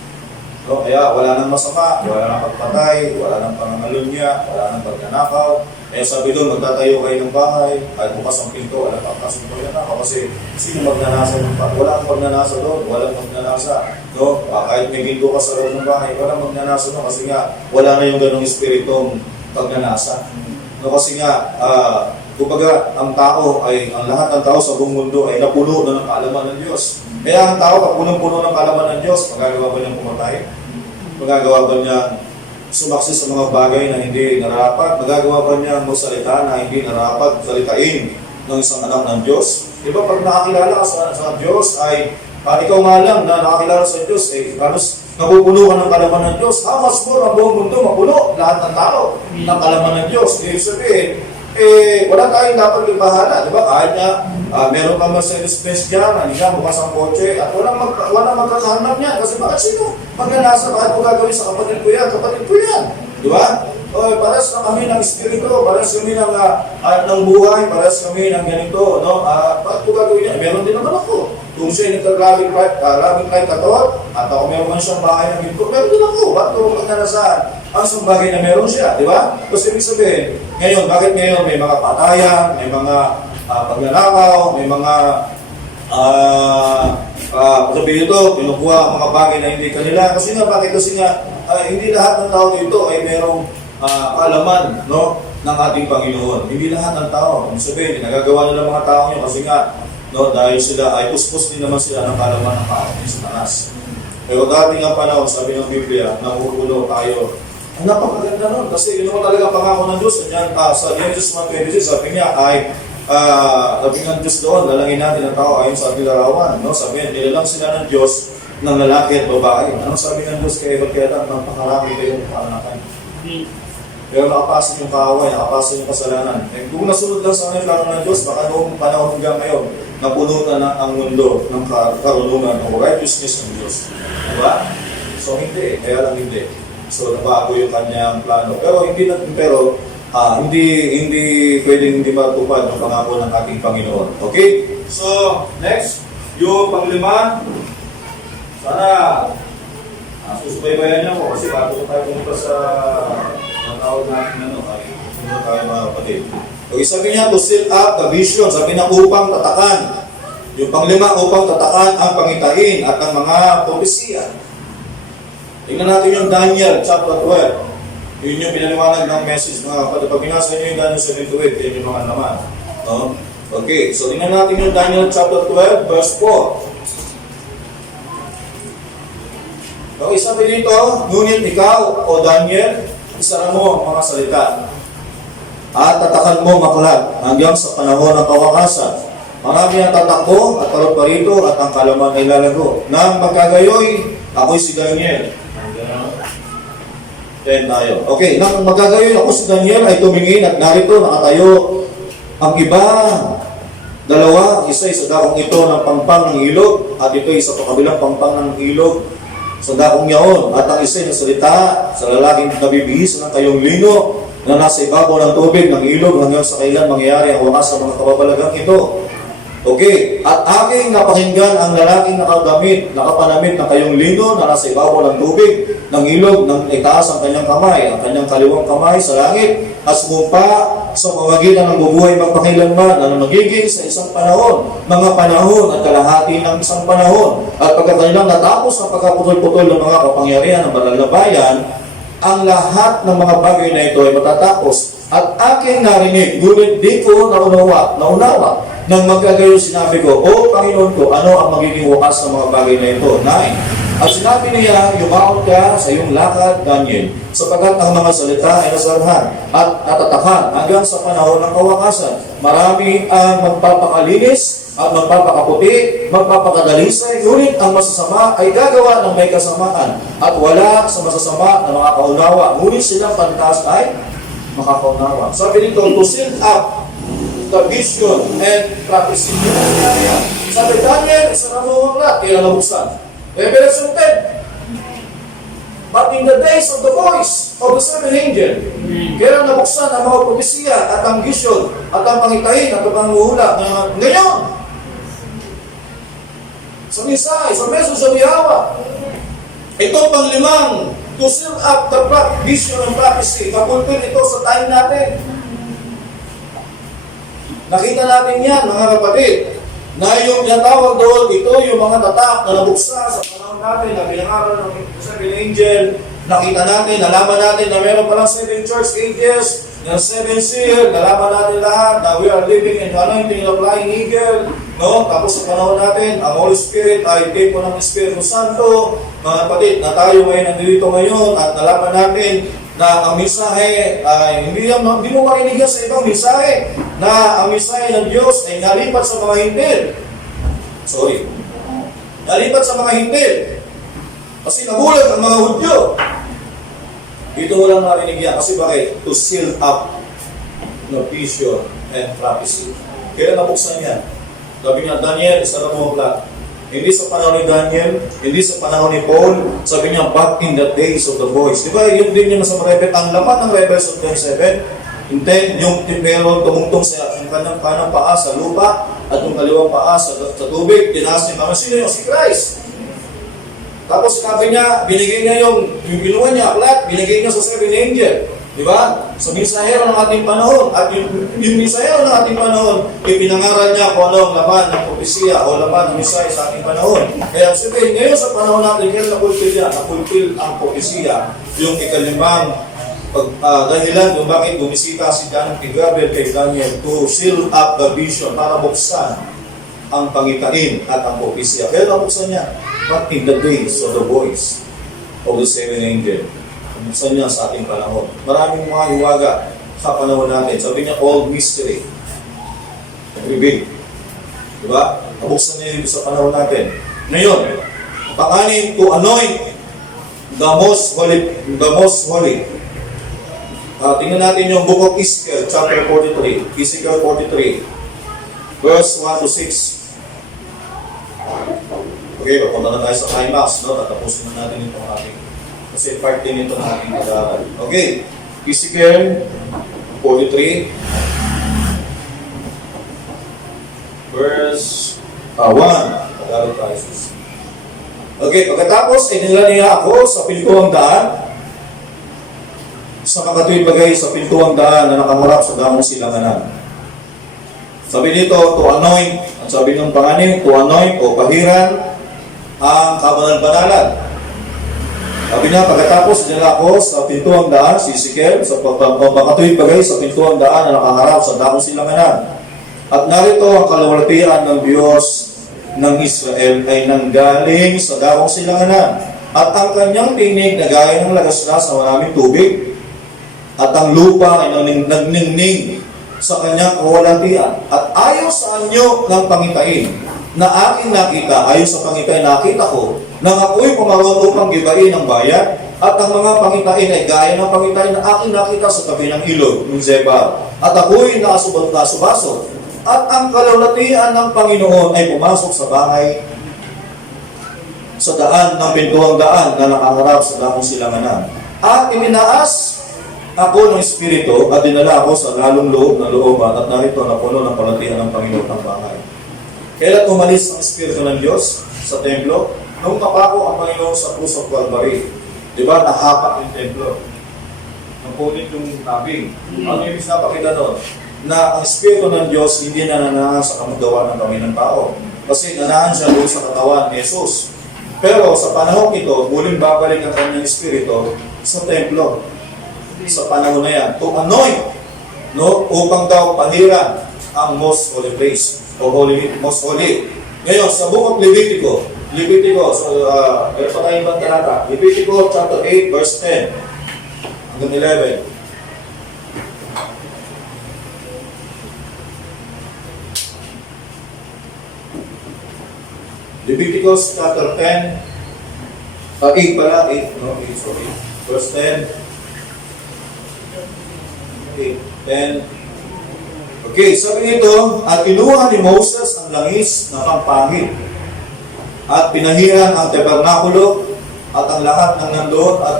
So, kaya wala nang masama, wala nang pagpatay, wala nang pangangalunya, wala nang pagnanakaw. Kaya sabi doon, magtatayo kayo ng bahay, kahit bukas ang pinto, wala pang kasong pagnanakaw. Kasi sino magnanasa ng bahay? Wala kang magnanasa doon, walang magnanasa. No? Kahit may pinto ka sa loob ng bahay, walang magnanasa doon kasi nga wala na yung ganong espiritong pagnanasa. No, kasi nga, kumbaga, ang lahat ng tao sa buong mundo ay napuno na ng kaalaman ng Diyos. Kaya ang tao, pag punong-puno ng kaalaman ng Diyos, magagawa ba niyang pumatay? Magagawa ba niyang sumaksi sa mga bagay na hindi narapat? Magagawa ba niyang magsalita na hindi narapat salitain ng isang anak ng Diyos? Diba, pag nakakilala ka sa Diyos, ay ikaw nga lang na nakakilala sa Diyos, halos napupuno ka ng kalaman ng Diyos. How much more ang buong mundo mapuno, lahat ng tao, ng kalaman ng Diyos. Ibig sabihin, wala tayong dapat ibahala, di ba? Kahit nga, meron pa Mercedes-Benz dyan, hindi ka bukas ang kotse, at walang magkakahanap niya. Kasi bakit sino magnanasa, bakit ko gagawin sa kapatid ko yan, di ba? Pares na kami ng espiritu, pares kami ng buhay, pares kami ng ganito, no? Bakit ko gagawin yan? Meron din naman ako. Kung siya'y nagkagrabing kahit katawan, at ako meron man siyang bahay ng ginto, meron din ako. Bakit ko magnanasaan? Ang isang bagay na meron siya, di ba? Kasi ibig sabihin, bakit ngayon may mga patayan, may mga pagnanakaw, may mga sabihin ito, kinukuha ang mga bagay na hindi kanila. Kasi nga, hindi lahat ng tao dito ay merong kaalaman, no, ng ating Panginoon. Hindi lahat ng tao. Kung sabihin, nagagawa nila mga tao nyo kasi nga, no, dahil sila ay puspos din naman sila ng kaalaman ng tao ng Satanas. Pero dati nga panahon, sabi ng Biblia, napupuno tayo. Ang napakaganda nun, kasi yun naman talaga pangako ng Diyos. Sa Genesis 1:26, sabi niya ay sabi ng Diyos doon, lalangin natin ang tao ayon sa ating larawan. No? Sabi niya, nilalang sila ng Diyos ng lalaki at babae. Anong sabi ng Diyos kay Eva? Napakarami kayong paanakan. Pero nakapasok yung kaaway, nakapasok yung kasalanan. Kung nasunod lang sa mga plano ng Diyos, baka noong panahon hanggang ngayon, napunutan na ang mundo ng karunungan ng righteousness ng Diyos. Diba? So hindi, kaya lang hindi. So nabago yung kanyang plano. Pero hindi pwedeng hindi matupad ng pangako ng ating Panginoon. Okay? So, next, yung panglima, sana susubaybayan niyo ako kasi bago tayo pumunta sa tawag natin ay pumunta tayo mga kapatid. Okay, sabi niya, to seal up the vision, sabi niya upang tatakan. Yung panglima, upang tatakan ang pangitain at ang mga propesiya. Tingnan natin yung Daniel chapter 12. Yun yung pinaliwanag ng message mga kapatid. Pag binasa nyo yung Daniel 7-8, yun yung mga naman. No? Okay, so tingnan natin yung Daniel chapter 12, verse 4. Okay, sabi dito, ngunit ikaw, o Daniel, isara mo ang mga salita at tatakan mo maklat hanggang sa panahon ng kawakasan. Marami ang tatakbo at parot parito at ang kalaman ay lalago. Nang magkagayoy, ako'y si Daniel. Then tayo. Okay, nang magagayon ako si Daniel ay tumingin at narito nakatayo ang iba, dalawa, isa sa dakong ito ng pangpang ng ilog at ito isa sa kabilang pangpang ng ilog sa dakong yaon at ang isa na salita sa lalaking nabibihis ng kayong lino na nasa ibabaw ng tubig ng ilog hanggang sa kailan mangyayari ang wakas sa mga kababalagang ito. Okay, at aking napakinggan ang lalaking nakapanamit ng kayong lino na nasa ibabaw ng tubig ng ilog nang itaas ang kanyang kamay, ang kanyang kaliwang kamay sa langit at sumumpa sa pamagitan ng bubuhay magpakilanman na magiging sa isang panahon, mga panahon at kalahati ng isang panahon. At pagkakanilang natapos ang pagkaputol-putol ng mga kapangyarihan ng banal na bayan, ang lahat ng mga bagay na ito ay matatapos. At aking narinig, ngunit di ko naunawa, nang magkagayon sinabi ko, O Panginoon ko, ano ang magiging wakas ng mga bagay na ito? 9. At sinabi niya, yumaon ka sa iyong lakad, Daniel, sapagkat ang mga salita ay nasarhan at natatakan hanggang sa panahon ng kawakasan. Marami ang magpapakalinis at magpapakaputi, magpapakadalisay, ngunit ang masasama ay gagawa ng may kasamaan at wala sa masasama na mga kaunawa, ngunit silang pantas ay makakaunawa. Sabi dito, to seal up the vision and prophecy. Sabi Daniel, isa na mo ang lahat, kaya nabuksan. Revelation 10. But in the days of the voice of the seven angel, kaya nabuksan ang mga propesiya at ang vision at ang pangitahin at ang panguhula ngayon. Sa misay, sa message of Yahweh. Ito pang-5, to seal up the vision and prophecy. Kapulpil ito sa time natin. Nakita natin yan, mga kapatid. Na yung tinatawag doon, ito yung mga tatak na nabuksa sa panahon natin na pinangaral ng seven angel. Nakita natin, nalaman natin na meron palang 7 church ages, na 7 seal, nalaman natin lahat na we are living in the anointing of flying eagle. No? Tapos sa panahon natin, ang Holy Spirit ay tempo ng Espiritu Santo. Mga kapatid, na tayo ngayon nandito ngayon at nalaman natin na ang mensahe ay hindi mo marinig yan sa ibang mensahe na ang mensahe ng Diyos ay nalipat sa mga hintil. Nalipat sa mga hintil. Kasi nagulat ang mga Hudyo. Dito mo lang narinig yan. Kasi bakit? To seal up the vision and prophecy. Kaya nabuksan yan. Sabi niya, Daniel, isa na mo ang hindi sa panahon ni Daniel, hindi sa panahon ni Paul, sabi niya, back in the days of the voice. Di ba, yun din yung nasa Rebel, ang laman ng Rebels of 27, yung pero tumungtong sa kanyang kanang paa sa lupa, at yung kaliwang paa sa tubig, tinaas niya kami, sino yung si Christ? Tapos sinabi niya, binigay niya yung binuha niya, aklat, binigay niya sa 7 angel. Di ba? Sa mensahero ng ating panahon. At yung mensahero ng ating panahon, ipinangaral niya kung ano ang laman ng propesiya o laman ng mensahe sa ating panahon. Kaya sabihin, ngayon sa panahon natin, kaya napulpil ang propesiya, yung ikalimang dahilan kung bakit bumisita si Gabriel kay Daniel to seal up the vision para buksan ang pangitain at ang propesiya. Kaya nabuksan niya, but in the days of the voice of the 7 angel, buksan niya sa ating panahon. Maraming mga hiwaga sa panahon natin. Sabi niya, all mystery. Reveal. Diba? Nabuksan niya sa panahon natin. Ngayon, pang-anim, to anoint the most holy. Tingnan natin yung book of Ezekiel, chapter 43. Ezekiel 43, verse 1 to 6. Okay, papunta na tayo sa climax, no? Tatapusin na natin itong ating kasi part din ito ng ating pag-aaral. Okay, Ezekiel 43, verse 1. Pag-aaral tayo. Okay, pagkatapos ay nila niya ako sa pintuang daan, sa makatuwid bagay sa pintuang daan na nakaharap sa damong silanganan. Sabi dito, to anoint, ang sabi ng panganin, to anoint o pahiran ang kabanal-banalan. Sabi niya, pagkatapos nila ako sa pintuang daan, si Ezekiel, sa makatuwid bagay sa pintuang daan na nakaharap sa damong silanganan. At narito ang kalawalatian ng Diyos ng Israel ay nanggaling sa damong silanganan. At ang kanyang tinig na gaya ng lagaslas na maraming tubig. At ang lupa ay nagningning sa kanyang kawalatian. At ayaw sa anyo ng pangitain na aking nakita, ayon sa pangitain nakita ko, nang ako'y pumaroon upang gibain ang bayan, at ang mga pangitain ay gaya ng pangitain na aking nakita sa tabi ng ilog, ng Zebal. At ako'y nasubasot. At ang kalawlatian ng Panginoon ay pumasok sa bahay, sa daan ng pintuang daan na nakaharap sa damong silanganan. At iminaas ako ng Espiritu at dinala ako sa lalong loob na looban at narito na puno ng palatihan ng Panginoon ng bahay. Kailan umalis ang Espiritu ng Diyos sa templo? Nung kapako ang Panginoon sa krus ng Calvary. Di ba? Nahapak yung templo. Napunit yung tabing. Ano yung pinapakita doon? Na ang Espiritu ng Diyos hindi nananahan sa kamagawa ng kami ng tao. Kasi nanahan siya doon sa katawan ni Jesus. Pero sa panahon ito, muling babalik ang kanyang Espiritu sa templo. Sa panahon na yan. To anoint, no? Upang daw pahiran ang most holy place. O most holy. Ngayon, sa book of Levitico, meron pa tayong ibang talata. Levitico chapter 8, verse 10 hanggang 11. Leviticus chapter 10, 8 pala, 8, no? 8, sorry. Verse 10. 8, 10. Okay, sabi nito, at kinuha ni Moses ang langis na pampangit at pinahiran ang tabernakulo at ang lahat ng nandoon at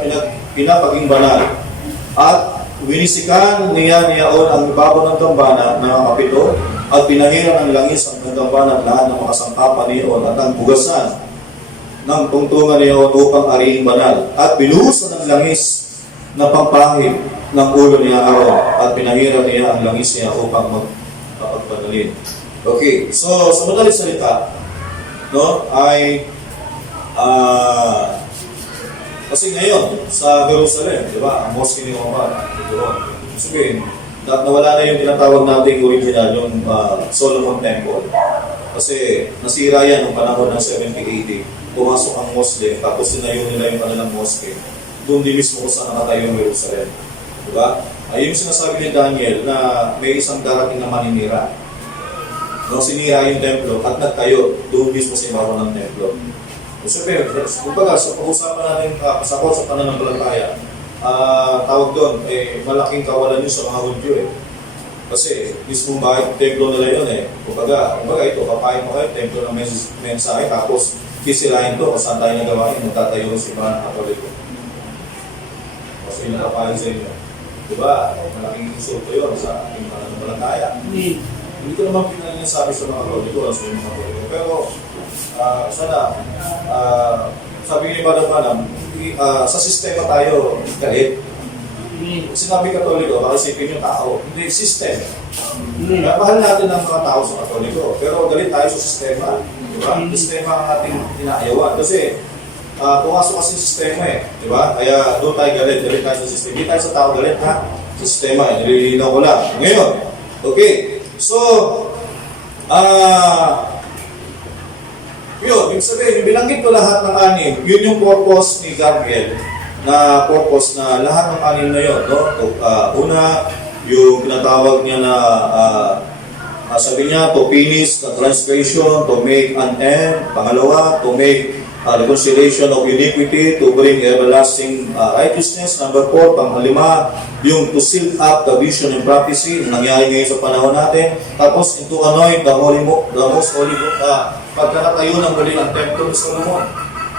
pinapaging banal. At winisikan niya ang ibabaw ng dambana na kapito at pinahiran ang langis ang dambana at lahat ng makasangkapan niyon at ang bugasan ng tungtungan niyon upang ariing banal. At binuhusan ng langis na pampangit ng ulo niya Aaron at pinahiran niya ang langis niya upang magpapagbanalin. Okay, so sa madaling salita, no, ay kasi ngayon sa Jerusalem, di ba, ang mosque ni Omar, doon. Sabihin, nawala na yung tinatawag nating original, yung Solomon Temple. Kasi nasira yan noong panahon ng 70 AD. Pumasok ang Muslim, tapos tinayo nila yung kanilang mosque. Doon din mismo kung saan nakatayo yung Jerusalem. Diba? Ay yung sinasabi ni Daniel na may isang darating na maninira. Nung sinira yung templo at nagtayo doon mismo sa ibabaw ng templo. So, kumbaga, sa pag-usapan natin sa pananampalataya, tawag doon, malaking kawalan yun sa mga Hudyo eh. Kasi mismo bakit templo nila yun eh. Kumbaga ito, papayin mo kayo, templo ng mensahe, tapos kisilahin to, kung saan tayo nagawain, magtatayo sa iba ng Katoliko. Kasi yung nakapahin sa inyo. Diba? Malaking insulto yun sa ating pananampalataya. Hindi ko naman pinanyasabi sa mga Katoliko, sa mga Katoliko. Pero, sana, sabi ni Madam, sa sistema tayo galit. Sinabi Katoliko, baka isipin yung tao. Hindi, system. Mahal natin ang mga tao sa Katoliko, pero galit tayo sa sistema. Diba? Sistema ang ating inaayawan. Kasi, pumasok kasi yung sistema eh. Diba? Kaya doon tayo galit tayo sa sistema. Hindi tayo sa tao galit ha? Sa sistema eh. Nililinaw ko lang. Ngayon, okay. So, yun, ibig sabihin, binanggit ko lahat ng anim. Yun yung purpose ni Gabriel na purpose na lahat ng anim na yun. No? Una, yung pinatawag niya na sabi niya, to finish the transgression, to make an end. Pangalawa, to make reconciliation of iniquity, to bring everlasting righteousness. Number 4, panglima, yung to seal up the vision and prophecy, nangyari ngayon sa panahon natin. Tapos, to anoint the most holy book, pagkakatayo ng muli ang templo ni Solomon.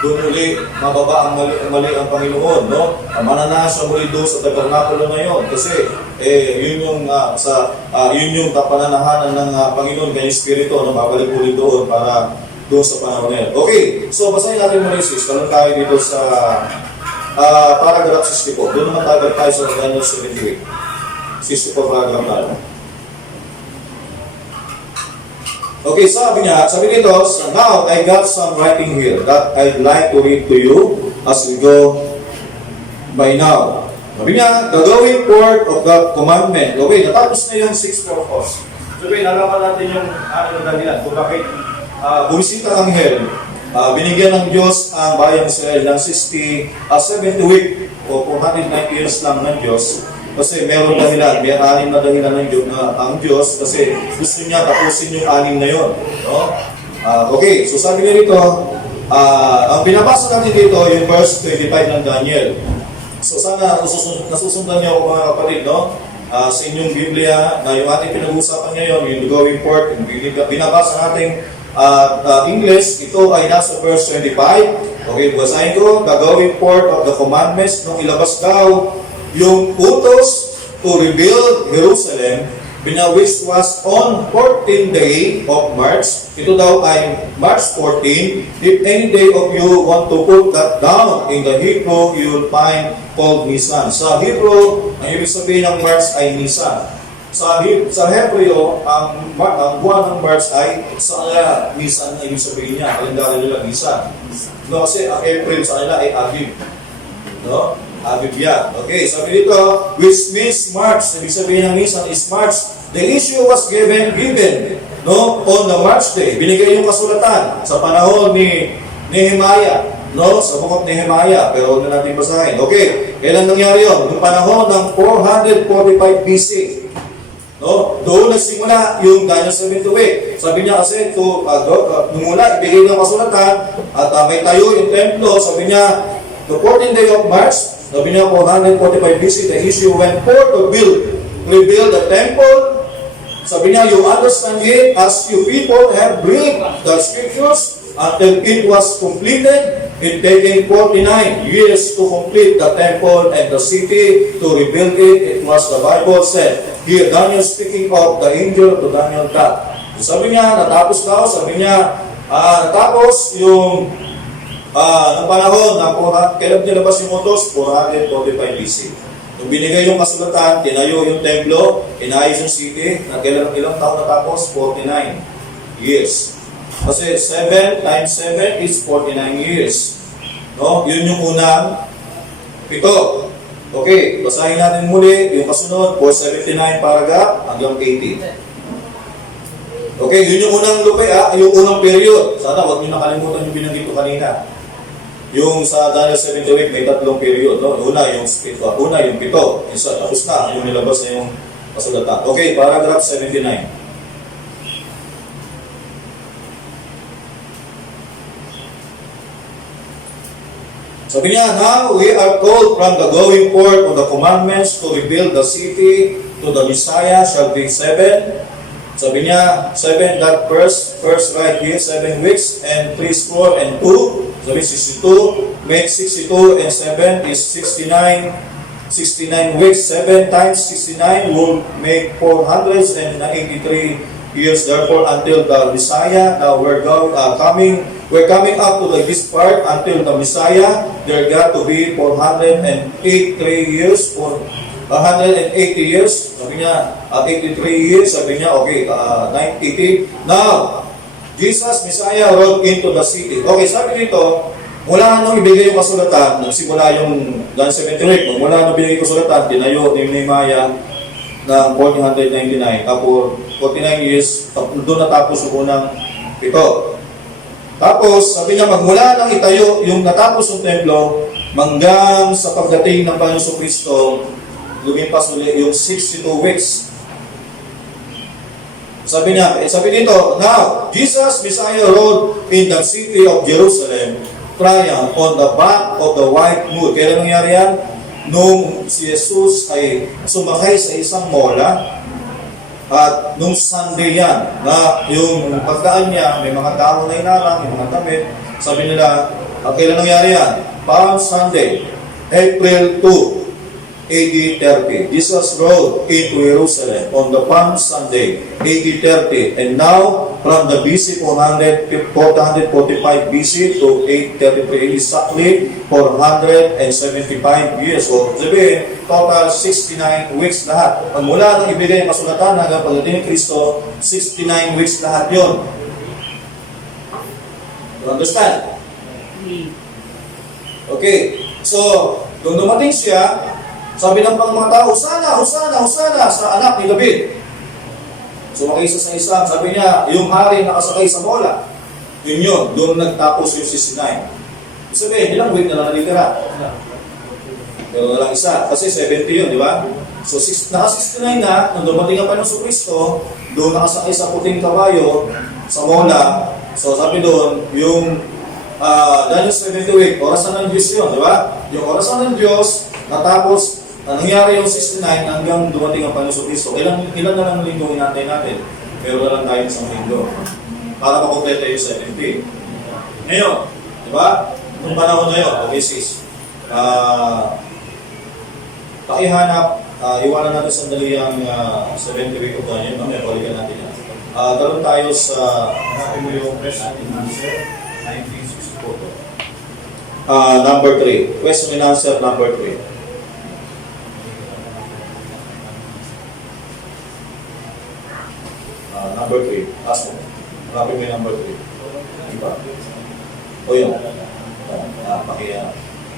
Doon muli, mababa ang mali ang Panginoon, no? Mananasa muli doon sa tabernakulo na yun. Kasi, yun yung pananahanan ng Panginoon kay Espiritu, na babalik muli doon para doon sa panahon na yun. Okay, so basahin natin muli sis. Talon tayo dito sa paragraph 64. Doon naman tayo sa Daniel 78. 64 paragraph tayo. Okay, sabi nito, so now I got some writing here that I'd like to read to you as we go by now. Sabi niya, the going forth of the commandment. Okay, natapos na yung 6 purpose. Sabi, nalaman natin yung ano na dahilan kung bakit bumisita ang anghel. Binigyan ng Diyos ang bayang Israel ng 70 week o 490 years lang ng Diyos. Kasi meron dahilan, may 6 na dahilan ng Diyos, ang Diyos kasi gusto niya tapusin yung 6 na yun. No? Okay, so sabi niya dito, ang binabasa natin dito yung verse 25 ng Daniel. So sana nasusundan niyo ako mga kapatid, no? Sa inyong Biblia, na yung ating pinag-uusapan ngayon, yung going forth, yung binabasa natin English, ito ay nasa verse 25. Okay, basahin ko, the going forth of the commandments, nung ilabas daw yung utos to rebuild Jerusalem, which was on 14th day of March. Ito daw ay March 14. If any day of you want to put that down in the Hebrew, you will find called Nisan. Sa Hebrew, ang ibig sabihin ng March ay Nisan. Sa Hebreo, ang buwan ng March ay sa kanila, Nisan ang ibig sabihin niya. Kalendaryo nila, Nisan. No, kasi ang April sa kanila ay Abib. No? Abib yan. Okay, sabi dito, which means March. Ibig sabihin ng Nisan is March. The issue was given, no, on the March day. Binigay yung kasulatan sa panahon ni Nehemiah, no, sa Book of Nehemiah. Pero huwag na natin basahin. Okay, kailan nangyari yun? Yung panahon ng 445 BC. No, doon nagsimula yung Daniel 70 week. Sabi niya kasi, nung mula, ibigay ng kasulatan at may tayo yung templo. Sabi niya, the 14th day of March, sabi niya 445 BC, the issue went forth to rebuild the temple. Sabi niya, you understand it as you people have read the scriptures until it was completed. It taking 49 years to complete the temple and the city, to rebuild it. It was the Bible said. Here, Daniel speaking of the angel to Daniel God. Sabi niya, natapos daw, sabi niya, natapos yung ng panahon na kailan nilabas yung utos, 445 BC. Nung binigay yung kasulatan, tinayo yung templo, inayos yung city, ilang taon natapos? 49 years. Kasi 7 times 7 is 49 years. No? Yun yung unang 7. Okay, basahin natin muli yung kasunod, 479 paragraph hanggang 80. Okay, yun yung unang yung unang period. Sana huwag nyo nakalimutan yung binanggit ko kanina. Yung sa Daniel 70 week, may 3 period. No? Una yung 7. Isa, tapos na. Yung nilabas na yung kasulatan. Okay, paragraph 79. Sabi niya, now we are called from the going forth of the commandments to rebuild the city to the Messiah shall be 7. Sabi niya, 7, that first right here, 7 weeks and 3 score and 2. Sabi 62, make 62 and 7 is 69. 69 weeks, 7 times 69 will make 483 years. Therefore, until the Messiah, now we're coming up to this part until the Messiah. There got to be 483 years for 180 years. Sabi niya, at 83 years, sabi niya, okay, 980. Now, Jesus, Messiah, rode into the city. Okay, sabi dito, mula nung ibigay yung kasulatan, nagsimula yung Daniel 70, mula nung ibigay yung kasulatan, tinayo ni Nehemiah ng 499, tapos 49 years, doon natapos yung unang 7. Tapos, sabi niya, magmula nang itayo yung natapos yung templo, hanggang sa pagdating ng Panginoon Kristo, lumipas ulit yung 62 weeks. Sabi niya, sabi dito, now, Jesus, Messiah, rode in the city of Jerusalem, triumph on the back of the white mule. Kailan nangyari yan? Nung si Jesus ay sumakay sa isang mola, at nung Sunday yan, na yung pagdaan niya, may mga tao na inarang, may mga damit, sabi nila, kailan nangyari yan? Palm Sunday, April 2, AD 30. Jesus rode into Jerusalem on the Palm Sunday, AD 30. And now, from the BC 445 BC to 833 exactly 475 years. So, sabihin, total 69 weeks lahat. Pagmula nang ibigay ang kasulatan hanggang pagdating ni Kristo, 69 weeks lahat yon. You understand? Okay. So, nung dumating siya, sabi ng mga tao, Hosana, Hosana, Hosana sa anak ni David. Sumakay sa isang, sabi niya, yung hari nakasakay sa mola. Yun, doon nagtapos yung 69. Sabihin, ilang week na lang nalitira? Pero na lang isa, kasi 70 yun, di ba? So, naka-69 na, nung dumating ang Panginoon Kristo, doon nakasakay sa puting kabayo, sa mola. So, sabi doon, yung Daniel 70 week, orasan ng Diyos yun, di ba? Yung orasan ng Diyos, natapos, nangyari yung 69 hanggang dumating ang Panginoon Kristo. Ilan na lang linggo hinantay natin? Pero na lang tayo isang linggo. Para makompleto yung 70. Ngayon, di ba? Nung panahon na yun, okay sis, pakihanap iwanan natin sandali ang 70 week of Daniel. Mamaya balikan natin yan. Talon tayo sa, hanapin mo yung question and answer, 1964. Number 3. Question and answer number 3. Number 3. Ask mo. Hanapin mo yung number 3. Diba? O yun.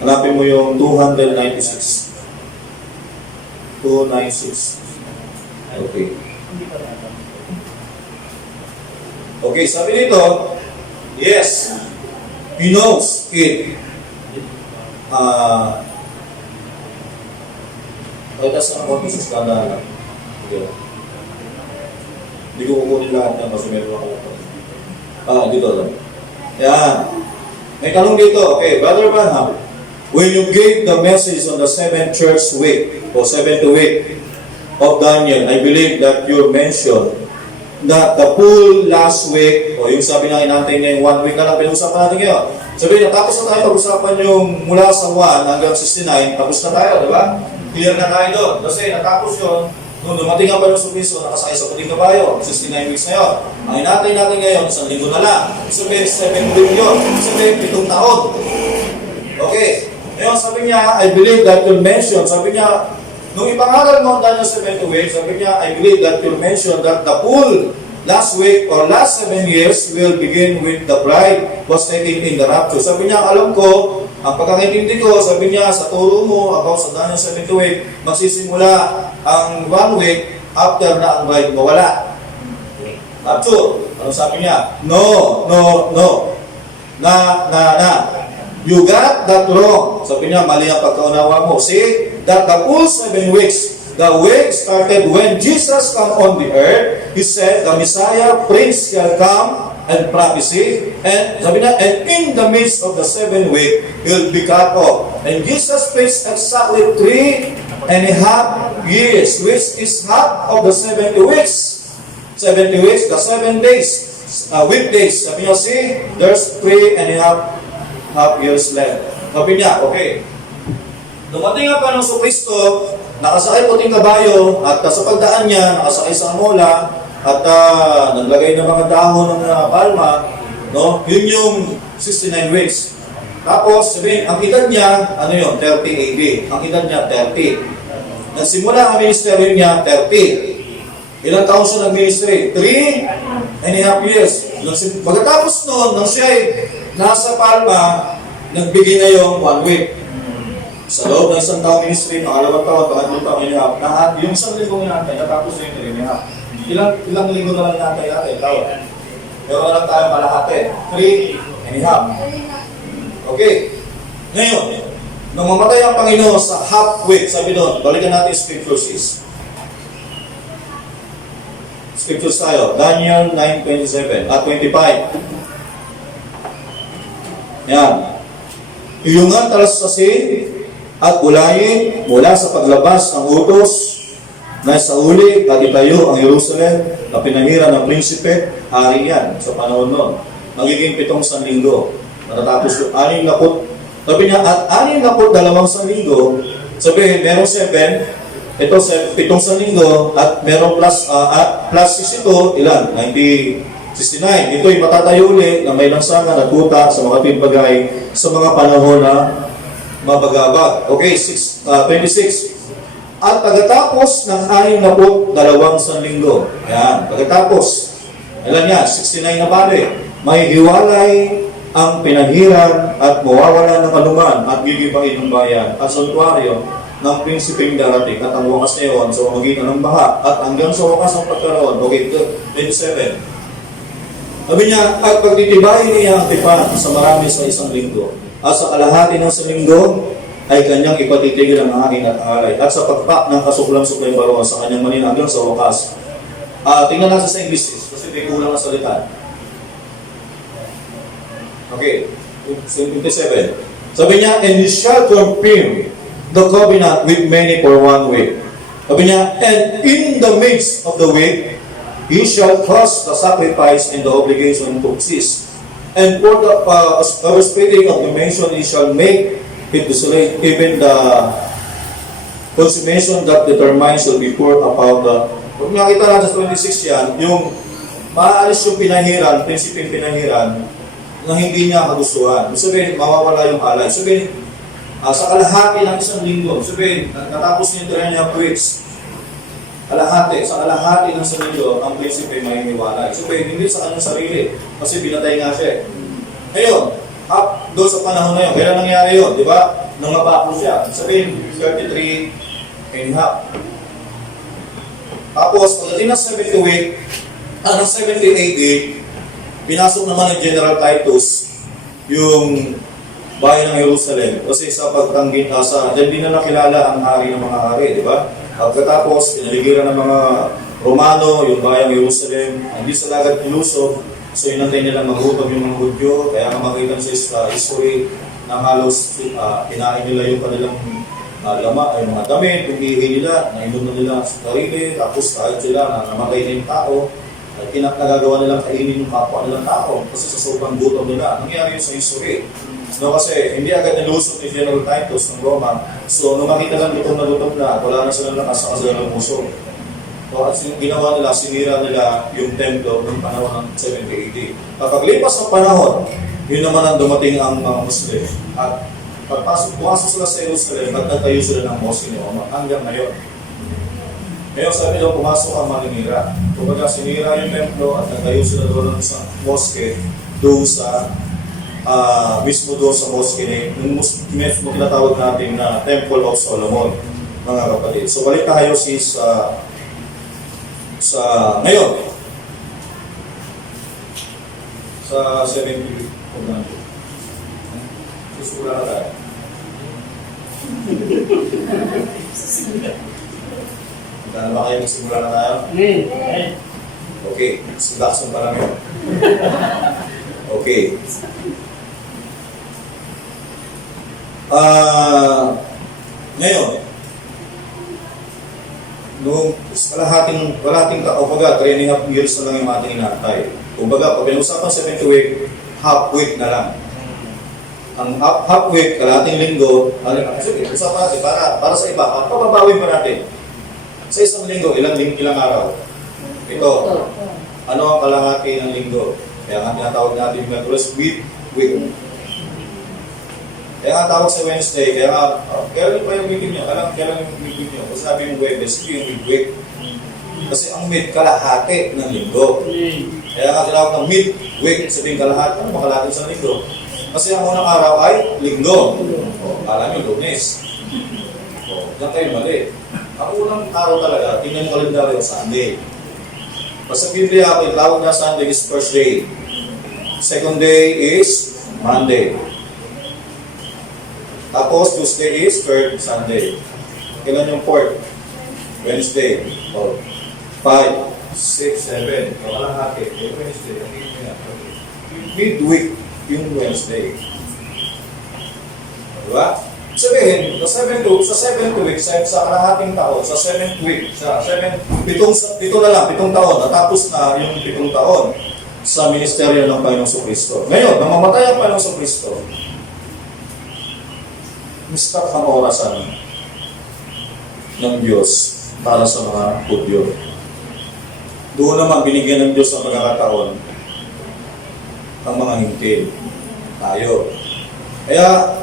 Hanapin mo yung 296. 296. Okay. Okay, sabi dito, yes, he knows it. That's not what is skandal. Okay. Hindi ko kukunin lahat yan kasi meron ako. Dito lang. Yan. May tanong dito. Okay, Brother Branham, when you gave the message on the 7th church week, o 7th week of Daniel, I believe that you mentioned that the full last week, o yung sabi na inantay niya yung 1 week na lang, pinag-usapan natin ngayon. Sabi niya, tapos na tayo pag-usapan yung mula sa 1 hanggang 69, tapos na tayo, di ba? Clear na tayo doon. Kasi natapos yun, nung dumating ang Panginoon Jesucristo, nakasakay sa puting kabayo, 69 weeks na yun. Ang inantay natin ngayon, 1 linggo na lang. Sabi, 7 week yun. Sabi, 7 taon. Okay. Ngayon, sabi niya, I believe that you'll mention, sabi niya, nung ipangaral mo ang Daniel 7 week, sabi niya, I believe that you'll mention that the full last week or last 7 years will begin with the bride was taken in the rapture. Sabi niya, alam ko, ang pagkakaintindi ko, sabi niya, sa turo mo, about sa Daniel 7 week, magsisimula ang 1 week after na ang bride mawala. Rapture. Ano sabi niya? No. Na. You got that wrong. Sabi niya, mali ang pagkaunawa mo. See, that the full 7 weeks, the week started when Jesus come on the earth. He said, the Messiah, Prince shall come and prophecy. And sabi niya, and in the midst of the 7 week, he'll be cut off. And Jesus preached exactly 3.5 years, which is half of the 70 weeks. 70 weeks, the 7 days, weekdays. Sabi niya, see, there's 3.5 years left. Sabi niya, okay. Dumating ang Panginoong Kristo, nakasakay puting kabayo, at sa pagdaan niya, nakasakay sa mola, at naglagay ng mga dahon ng palma, no? Yun yung 69 weeks. Tapos, sabihin, ang edad niya, ano yun? 30 AD. Ang edad niya, 30. Nagsimula ang ministeryo niya, 30. Ilang taon siya nag-ministry? 3.5 years. Pagkatapos noon, nang siya ay nasa Palma, nagbigay na yung 1 week. Sa loob ng isang taong ministry, pangalawang taon, pangatlong taon, yung isang linggo inatay, natapos na yung 3.5. Ilang linggo na lang inatay natin, taon. Pero lang tayo malahati, 3.5. Okay. Ngayon, nung mamatay ang Panginoon sa half week, sabi doon, balikan natin scriptures is. Scriptures tayo, Daniel 9:27 at 25. Yan. Iyungan talasasin at ulayin mula sa paglabas ng utos na sa uli at itayo ang Jerusalem na pinahiran ng prinsipe, hari yan sa panahon nun. Magiging 7 sanlinggo. Matatapos yung 60. Sabi niya, at 62 sanlinggo, sabi, merong 7, ito 7 sanlinggo, at merong plus 62, ilan? 69. Ito'y matatayo ulit na may lansangan at kuta sa mga timbagay sa mga panahon na mabagabag. Okay, 26. At pagkatapos ng 62 sanlinggo, yan, pagkatapos, ilan yan? 69 na bali. May hiwalay ang pinaghiran at mawawala ng anuman at gigibain ng bayan at santuaryo ng prinsipeng darating at ang wakas na yun sa magitan ng baha at hanggang sa wakas ng pagkaroon. Okay, 27. Sabi niya, at pagtitibayin niya ang tipan sa marami sa isang linggo at sa kalahati ng isang linggo ay kanyang ipatitigil ang hangin at alay at sa pagpak ng kasuklang-suklay baruan sa kanyang manin hanggang sa wakas. Tingnan natin sa English kasi may kulang na salita. Okay, 27. Sabi niya, and he shall confirm the covenant with many for 1 week. Sabi niya, and in the midst of the week, he shall cause the sacrifice and the obligation to cease. And for the speaking of the mention, he shall make it desolate, even the consummation that determines will be poured upon the... Pag nakita natin sa 26 yan, yung maaalis yung pinahiran, prinsipeng pinahiran, na hindi niya kagustuhan. Ibig sabihin, mawawala yung alay. Ibig sabihin, sa kalahati ng isang linggo, ibig sabihin, natapos niya yung 3.5 weeks, sa kalahati ng isang linggo, ang prinsipe may hiwalay. Ibig sabihin, hindi sa kanyang sarili, kasi binatay nga siya. Ngayon, doon sa panahon na yun, kaya nangyari yun, di ba? Nangaba po siya. Sabihin, 33 and a half. Tapos, pagdating ng 70 week, ng 78 week, pinasok naman ng General Titus yung bayan ng Jerusalem. Kasi sa pagtanggit, dyan din na nakilala ang hari ng mga hari, di ba? Pagkatapos, pinaligiran ng mga Romano, yung bayang Jerusalem, hindi sa lagat nilusob. So, inantay nila maghubag yung mga Hudyo. Kaya makita sa history na halos kinain nila yung kanilang lama, ay mga damit, yung ihi nila, nainom na nila sa sarili, tapos kahit sila na namatay na yung tao, at nagagawa nilang kainin yung kapwa nilang tao kasi sa sobrang gutom nila. Nangyari yun sa history. No, kasi hindi agad nilusot ni General Titus ng Roma. So, nung makita lang gutom na, wala na silang lakas sa kasilang puso. So, at ginawa nila, sinira nila yung templo ng panahon ng 70 AD. Kapag lipas ng panahon, yun naman ang dumating ang mga Muslim. At pumasok sila sa Jerusalem at nagtayo sila ng mosque ni Omar hanggang ngayon. Ngayon sabi daw, pumasok ang maninira. Kumbaga, sinira yung templo at nagtayo sila doon sa mosque doon sa mismo doon sa mosque yung mismo tinatawag natin na Temple of Solomon, mga kapatid. So balik tayo sa ngayon sa 70 susura na tayo. Magkano ba kayo magsimula na tayo? Okay, sigasan pa lang yun. Okay. Ngayon, nung kalahating kumbaga, 3.5 years na lang yung ating inatay. Kumbaga, pag pinusapan 70 week, half week na lang. Ang half week, kalahating linggo, sige, usapan natin para sa iba, pababawin pa natin. Sa isang linggo, ilang araw? Ito, ano ang kalahati ng linggo? Kaya nga tinatawag natin yung Merkulis week. Kaya nga tawag sa Wednesday, kaya pa yung meeting nyo? Kailan yung meeting nyo? Kung sabi yung Wednesday, sige yung week. Kasi ang mid, kalahati ng linggo. Kaya nga tinawag ng mid-week, sabihin kalahati, ano makalahati sa linggo? Kasi ang unang araw ay linggo. Alam nyo, Lunes. Diyan kayo mali. Ang unang araw talaga, tingnan yung kalendaryo, Sunday. Basta Biblia, ang tawag na Sunday is first day. Second day is Monday. Tapos, Tuesday is third Sunday. Kailan yung fourth? Wednesday. 5, 6, 7. Kalahati. Wednesday. Midweek yung Wednesday. Diba? Sabihin, sa 7th week, sa kalahating taon, sa 7th week, pito na lang, 7 taon, natapos na yung 7 taon sa ministeryo ng Panginoong Kristo. Ngayon, nang mamatay ang Panginoong Kristo, start ang orasan ng Diyos para sa mga Hudyo. Doon naman binigyan ng Diyos ang pagkakataon ang mga hintil. Tayo. Kaya,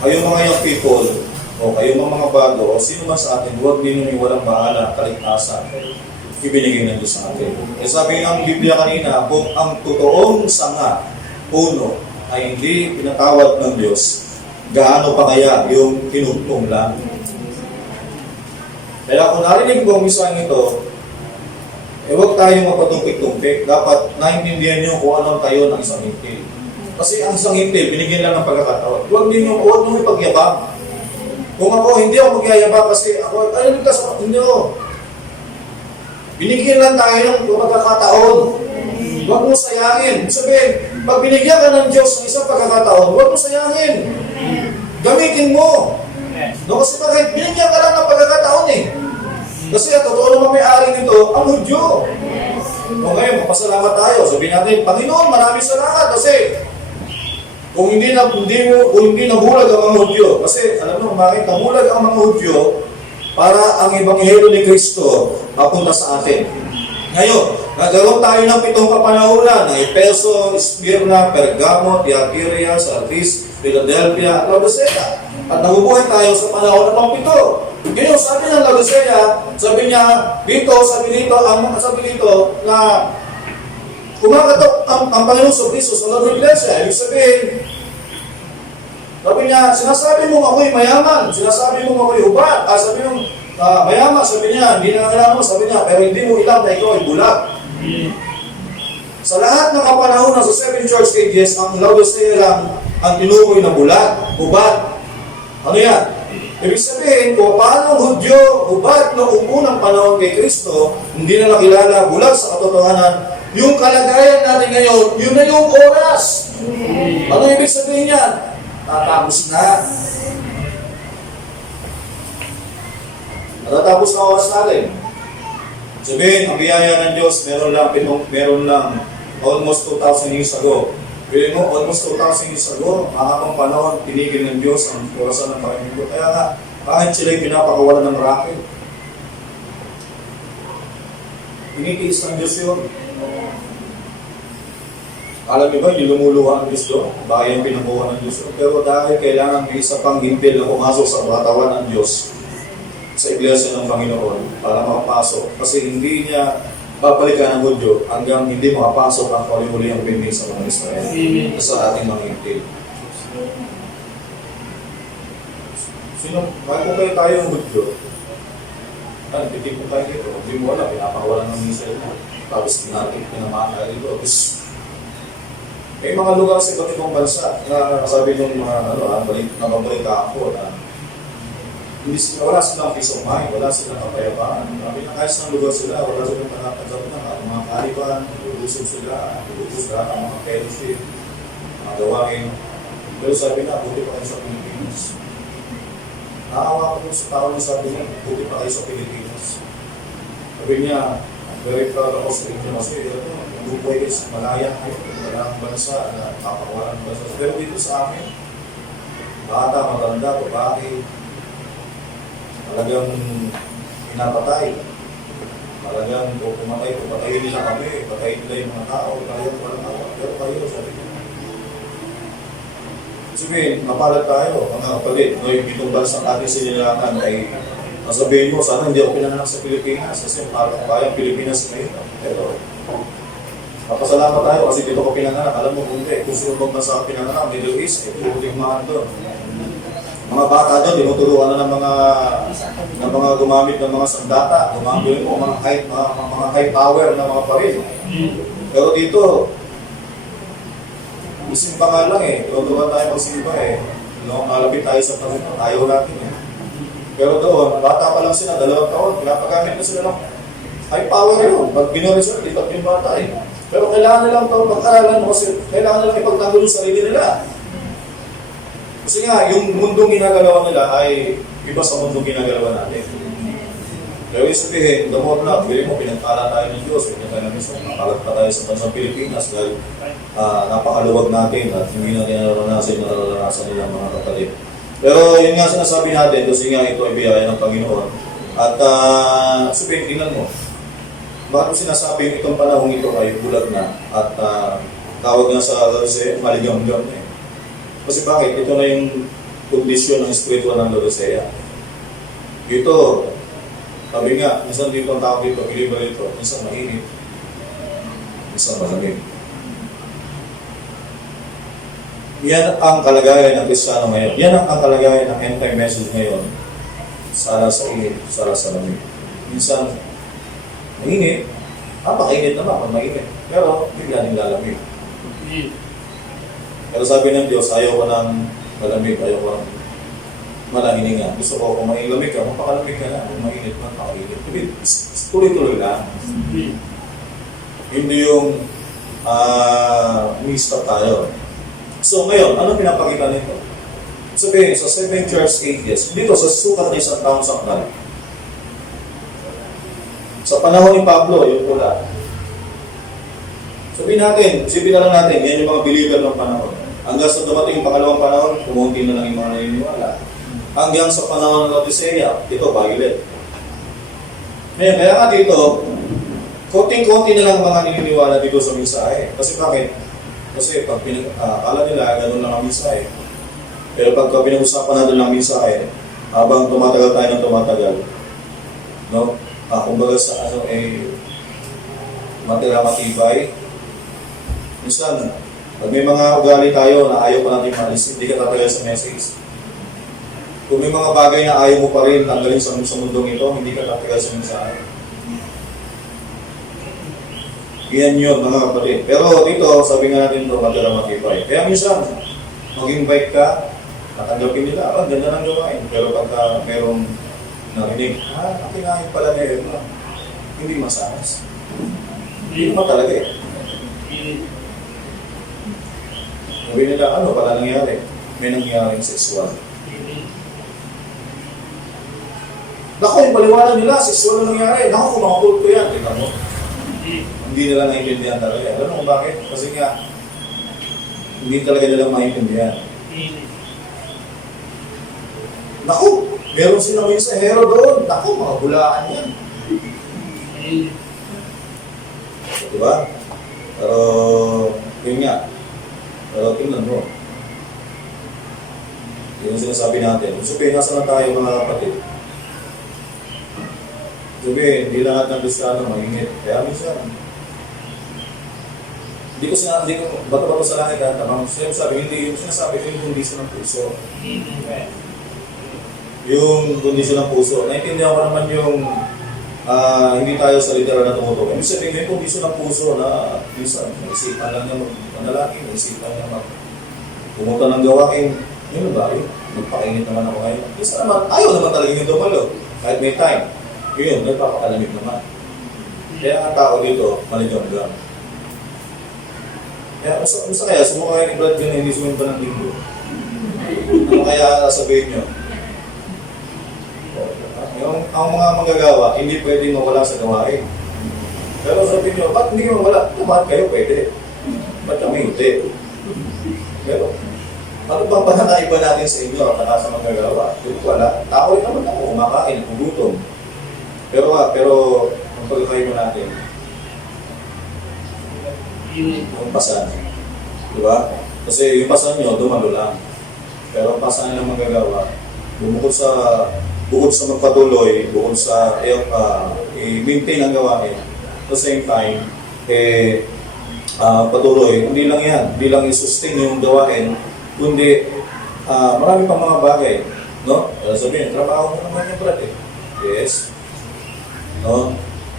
kayong mga young people, o kayong mga bago, o sino man sa atin, huwag din yung walang bahala, kaligtasan, ibinigay ng Diyos sa atin. E sabi ng Biblia kanina, kung ang totoong sanga, puno, ay hindi pinatawad ng Diyos, gaano pa kaya yung kinugtong lang? Kaya kung narinig ko ang isang ito, huwag tayong mapatumpik-tumpik. Dapat naintindihan nyo kung anong tayo ng isang hintil. Kasi ang isang hintil, binigyan lang ng pagkakataon. Huwag nyo ipagyabang. Kung ako, hindi ako magyayabang kasi ako, hindi ako. Binigyan lang tayo ng pagkakataon. Huwag mo sayangin. Sabihin, pag binigyan ka ng Diyos ng isang pagkakataon, huwag mo sayangin. Gamitin mo. No, kasi bakit? Binigyan ka lang ng pagkakataon eh. Kasi ang totoo naman may-ari nito, ang Hudyo. O ngayon, magpasalamat tayo. Sabihin natin, Panginoon, maraming salamat kasi kung hindi nabulag ang mga Hudyo, kasi alam mo, bakit nabulag ang mga Hudyo, para ang Ebanghelyo ni Kristo mapunta sa atin. Ngayon, nagkaroon tayo ng 7 kapanahunan ng Efeso, Smyrna, Pergamo, Thyatira, Sardis, Philadelphia, at Laodicea. At nabubuhay tayo sa panahon ng pang-7. Ngayon, sabi ng Laodicea, sabi dito na kumakatok ang Panginoon sa Kristo sa Lord Iglesia. Ibig sabihin, sabi niya, sinasabi mong ako'y mayaman, sinasabi mong ako'y hubad, sabi mong mayaman, sabi niya, hindi na kailangan mo, sabi niya, pero hindi mo ilam na ikaw ay bulag. Sa lahat ng kapanahonan sa 7 church ages, ang Laodicea lang ang tinukoy na bulag, hubad. Ano yan? Ibig sabihin, kung paano ang Hudyo, hubad noong unang panahon kay Kristo, hindi na nakilala, bulag sa katotohanan, yung kalagayan natin ngayon, yun na yung oras. Ano ibig sabihin yan? Tatapos na. Natatapos na oras natin. Sabihin, ang biyaya ng Diyos, meron lang almost 2,000 years ago. Pili mo, almost 2,000 years ago, mahabang panahon, tinigil ng Diyos ang orasan ng Panginoon. Kaya nga, bakit sila'y pinapakawalan ng racket? Tinitiis ng Diyos yun. Alam niyo ba, yung lumuluha ng Diyos doon? Bakit yung pinakuha ng Diyos doon? Pero dahil kailangan may isa pang hintil na pumasok sa katawan ng Diyos sa iglesia ng Panginoon para makapasok. Kasi hindi niya babalikan ng Hudyo hanggang hindi makapasok ang huli-huli ang binding sa mga Israel sa ating mga hintil. Bakit kung tayo ng Hudyo? Hindi po tayo dito. Hindi mo alam, pinapakawalan ng Israel na. Tapos tinamaan tayo dito. May mga lugar sa iba't ibang bansa na sabi ng mga nababalitaan ko na wala silang peace of mind, wala silang kapayapaan. Kahit sa lugar sila, wala silang panatanggap na mga kaliban, ulusog sila, ulusog lahat ang mga fellowship, mga gawain. Pero sabi na, buti pa kayo sa Pilipinas. Naawa ko sa tao na sabi niya, buti pa kayo sa Pilipinas. Sabi niya, very proud ako sa inyo kasi bubuhay kayo sa malaya kayo, walang bansa na kapakawalan ng bansa. Pero dito sa amin, bata, matanda, babae, talagang pinapatay. Talagang kung patayin nila kami, patayin nila yung mga tao, kaya walang awa. Pero kayo, sabi niya. Sabihin, mapalad tayo, mga kapatid, no, yung itong bansang ating sinilangan ay sabihin mo, sana hindi ako pinanganak sa Pilipinas kasi parang bayang Pilipinas ngayon. Pero, mapasalamat tayo kasi dito ko pinanganak. Alam mo kung hindi, kung sunod na sa pinanganak, Middle East, puputing mga doon. Mga bata doon, tinuturuan na ng mga gumamit ng mga sandata, gumamit ng mga high power na mga paril. Pero dito, isimba nga lang tinuturuan tayo magsimba malapit tayo sa Panginoon, ayaw natin Pero doon, bata pa lang sila, 2 taon, pinapagamit na sila ng high power yun. Pag binoresolve, lipat yung bata Pero kailangan nilang pag-aralan kasi kailangan nilang ipagtanggol yung sarili nila. Kasi nga, yung mundong ginagalawan nila ay iba sa mundong ginagalawan natin. Pero yung sabihin, damot na, pili mo, pinagpala tayo ng Diyos, napalag pa tayo sa bansang Pilipinas dahil napakaluwag natin at hindi natin nararanasan nilang mga kapatid. Pero yun nga sinasabi natin, kasi nga ito ay biyaya ng Panginoon. At sabihin, tingnan mo, bakit mo sinasabing itong panahong ito ay bulag na at tawag nga sa Laodicea, maligam-gam na Kasi bakit? Ito na yung kondisyon ng spiritual ng Laodicea. Ito, sabi nga, minsan dito ang tawag dito, biliba dito, minsan mainit, minsan malamig. Yan ang kalagayan ng Kristiyano ngayon. Yan ang kalagayan ng end-time message ngayon. Sara sa init, sara sa lamig. Minsan, mainit. Napakainit naman pag mainit. Pero, bigla din lalamig. Pero sabi ng Diyos, ayaw ko ng malamig, ayaw ko ng malahininga. Gusto ko, kung mailamig ka, mapakalamig ka na. Kung mainit man, makainit. Tuloy-tuloy lang. Hindi yung mixed up tayo. So ngayon, ano pinapakita nito? Sabihin, sa 7 church ages, dito sa sukat ng isang taong sakdal. Sa panahon ni Pablo, yung pula. Sabihin natin, isipin na lang natin, yan yung mga believer ng panahon. Hanggang sa dumating yung pangalawang panahon, kumunti na lang yung mga naniniwala. hanggang sa panahon ng Laodicea. Ito, violet. Ngayon, kaya nga dito, konting-konti na lang mga naniniwala dito sa mensahe. Kasi bakit? Kasi pag akala nila, ganun lang ang mensahe. Pero pagka pinag-usapan natin ng mensahe, habang tumatagal tayo ng tumatagal, no? Kumbaga sa matibay. Minsan, pag may mga ugali tayo na ayaw pa natin maalis, hindi ka tatagal sa message. Kung may mga bagay na ayaw mo pa rin tanggalin sa mundong ito, hindi ka tatagal sa mensahe. Yan yun, mga kapatid. Pero dito, sabi nga natin ito, matibay. Kaya minsan, mag-invite ka, natanggapin nila, ganda ng gawain. Pero pagka merong narinig, nakinahin pala na yun, hindi masanas. Hindi naman talaga eh. Sabi nila, ano pala nangyari? May nangyaring sexual. Naku, yung paliwanag nila, sexual na nangyari. Naku, kumakapul ko yan. Tingnan mo. Hindi nila naiintindihan talaga. Alam mo bakit? Kasi nga, hindi talaga nila maintindihan. Naku, meron silang mensahero doon. Naku, mga bulaan yan. Diba? Pero, yun nga. Pero tingnan mo. Yun ang sinasabi natin. Sabihin, nasa na tayo mga kapatid? Sabihin, hindi lahat ng Kristiyano mahingit. Kaya minsan, hindi ko bato-bato sa langit ha, tamang sinasabi, hindi yung sinasabi ko yung kondisyon ng puso. Yung kondisyon ng puso. Naintindihan ko naman yung hindi tayo sa literal na tumutukoy. Ibig sabihin, may kondisyon ng puso na minsan, naisipan lang niya magpanalaki, naisipan niya pumunta ng gawain. Yun ba rin? Magpakainit naman ako ngayon. Minsan naman, ayaw naman talaga yung dumalo. Kahit may time. Yun, nagpapakalamig naman. Kaya ang tao dito, maligam-gam. Kaya, basta kaya, sumukha kayo ni Brad yun, hindi sumimpa ng linggo. Ano kaya sabihin nyo? Ang mga manggagawa, hindi pwedeng mawala sa gawain. Pero sabihin nyo, ba't hindi mawala? Lahat kayo pwede. Ba't kami hindi? Pero, ano bang panakaiba natin sa inyo at sa manggagawa? Hindi ko wala. Tao rin naman ako, kumakain, kugutom. Pero ang pagkakaiba natin, yung pasan. Diba? Kasi yung pasan nyo, dumalo lang. Pero ang pasan nilang manggagawa, bukod sa magpatuloy, bukod sa i-maintain ang gawain, at the same time, patuloy, hindi lang yan, hindi lang i-sustain yung gawain, kundi marami pang mga bagay. No? Sabihin, trabaho mo naman yung Brad eh. Yes. No?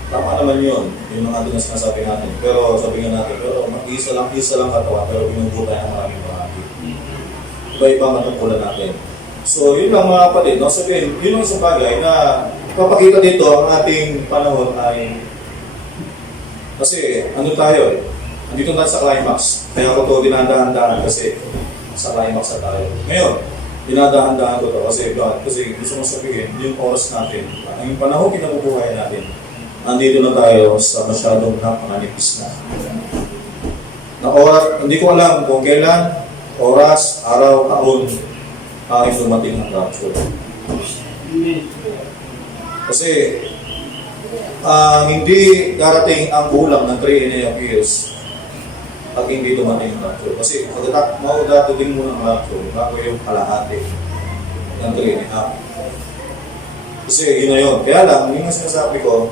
Tama naman yun. Yung mga doon na sinasabi natin. Pero sabi nga natin, pero isa lang katawa, pero binubuta yung maraming bahagi. Iba-iba matungkulan natin. So, yun lang mga kapatid. No? Sabihin, yun ang isang bagay na papakita dito ang ating panahon ay kasi ano tayo eh. Andito tayo sa climax. Kaya ko ito dinadahan-dahan kasi sa climax na tayo. Ngayon, dinadahan-dahan ko ito kasi gusto mo sabihin, yung oras natin, ang panahon kinabubuhay natin, andito na tayo sa masyadong napanganipis na. Na oras, hindi ko alam kung kailan, oras, araw, taon, ay dumating ang rapture. Kasi, hindi darating ang bulang ng 3.5 years pag hindi dumating ang rapture. Kasi, maudatutin mo ng rapture bago yung kalahati ng 3.5. Kasi, yun na yun. Kaya lang, yung sinasabi ko,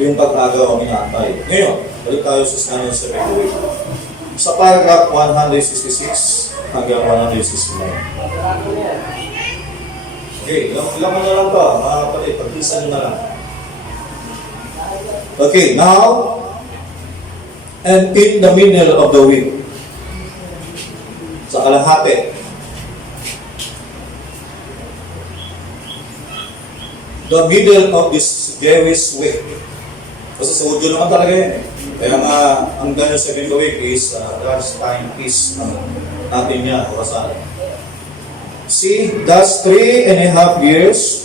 yung pag-agaw ang inaantay. Ngayon, balik tayo sa Scandal 78. Sa paragraph 166 hanggang 169. Okay, ilang mo na lang ba, mga kapatid, pag-isa nyo na lang. Okay, now, and in the middle of the week, sa kalahati, the middle of this Jewish week. Kasi sa Udyo naman talaga yan eh. Kaya nga, ang Daniel 7th week is God's time peace natin yan, orasan. See, thus 3.5 years,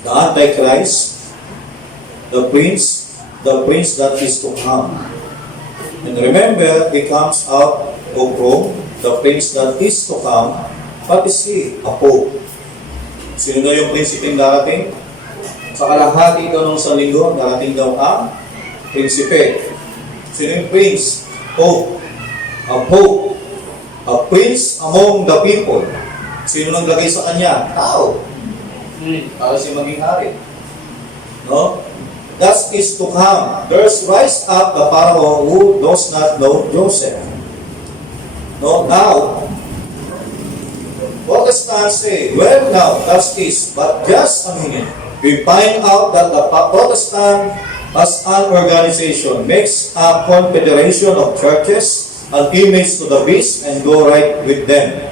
the Antichrist, the prince that is to come. And remember, he comes out of Rome, the prince that is to come, what is he? A pope. Sino na yung prinsipeng darating? Sa kalahati daw ng linggo, darating daw ang prinsipe. Sino yung prince? Pope. A pope. A prince among the people. Sino nang lagay sa kanya? Tao. Para siya maging hari. No? That is to come. There's rise up the Pharaoh who does not know Joseph. No? Now, Protestants say, well now, that is, but just a minute. We find out that the Protestant as an organization makes a confederation of churches, an image to the beast, and go right with them.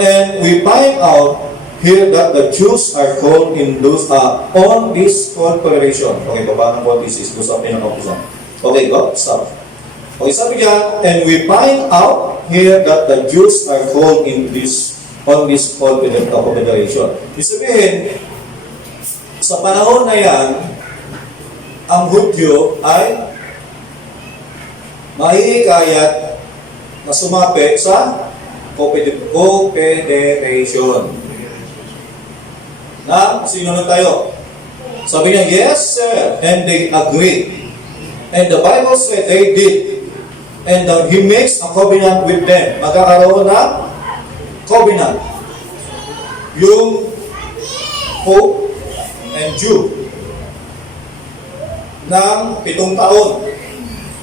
And we find out here that the Jews are called in those on this confederation. Okay, baba ng 46, doon sa pinaka-upusan. Okay, go, stop. Okay, sabi niya, and we find out here that the Jews are called in this on this confederation. Ibig sabihin, sa panahon na yan, ang Hudyo ay mahihikayat na sumapit sa confederation. Na, sino na tayo? Sabi niya, yes sir, and they agree. And the Bible said they did. And he makes a covenant with them. Magkakaroon ng covenant. Yung Pope and Jew ng 7 taon.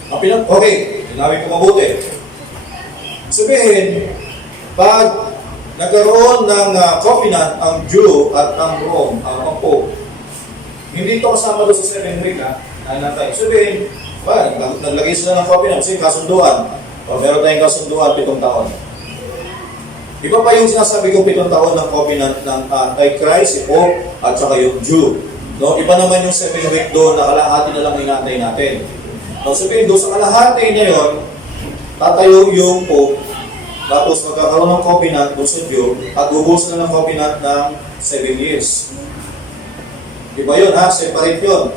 Okay, tinawin ko mabuti. Sabihin, pag nagkaroon ng covenant ang Jew at ang Rome, ang Pope, hindi ito kasama doon sa 7 week sabihin, naglagay sila ng covenant, kasi kasunduan. O meron tayong kasunduan 7 taon. Iba pa yung sinasabi kong 7 taon ng covenant ng Antichrist, si Pope, at saka yung Jew. No, iba naman yung 7 week doon na kalahati na lang inantay natin. No, sabihin doon sa kalahati na yun, tatayo yung Pope, tapos magkakaroon ng covenant doon sa Jew, at ubos na ng covenant ng 7 years. Iba yun ha, separate yun.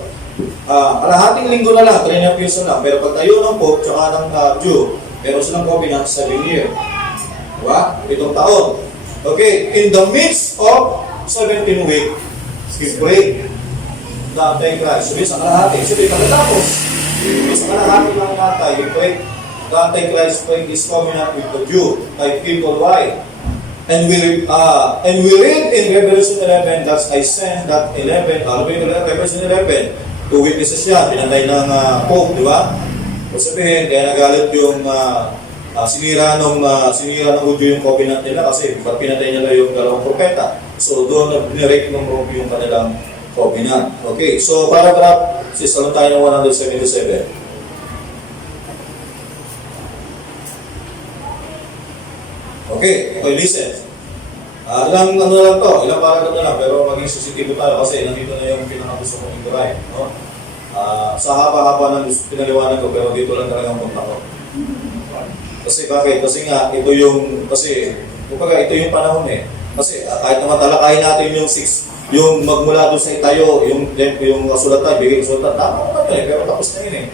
Kalahating linggo na lang, 3 years na lang, pero pag tayo ng Pope, tsaka ng Jew, meron silang covenant 7 years. Diba? 7 taon. Okay, in the midst of 17 week, we pray the Antichrist. Sabi sa kalahati. Sabi pagkatapos, sa kalahati lang natin, we pray the Antichrist pray this covenant with the Jew, like people why. And we read in Revelation 11 that I sent that 11, Revelation 11, 2 witnesses yan, pinatay ng Pope, di ba? O sabihin, kaya nagalit yung sinira ng Hudyo yung covenant nila kasi pag pinatay nila yung 2 propeta. So doon nag-break ng Rome yung kanilang covenant. Okay, so paragraph, sisalan tayo ng 177. Okay, listen. Ilang paragraph na lang, pero maging sensitibo tayo kasi nandito na yung pinakagusto kong ituray. No? Sa haba-haba ng pinaliwanag ko, pero dito lang talagang punta ko. Kasi bakit? Kasi nga, ito yung panahon eh. Kasi kahit naman talakayin natin yung magmula doon sa itayo, yung kasulatan, bigay kasulatan, tama naman eh, pero tapos na yun eh.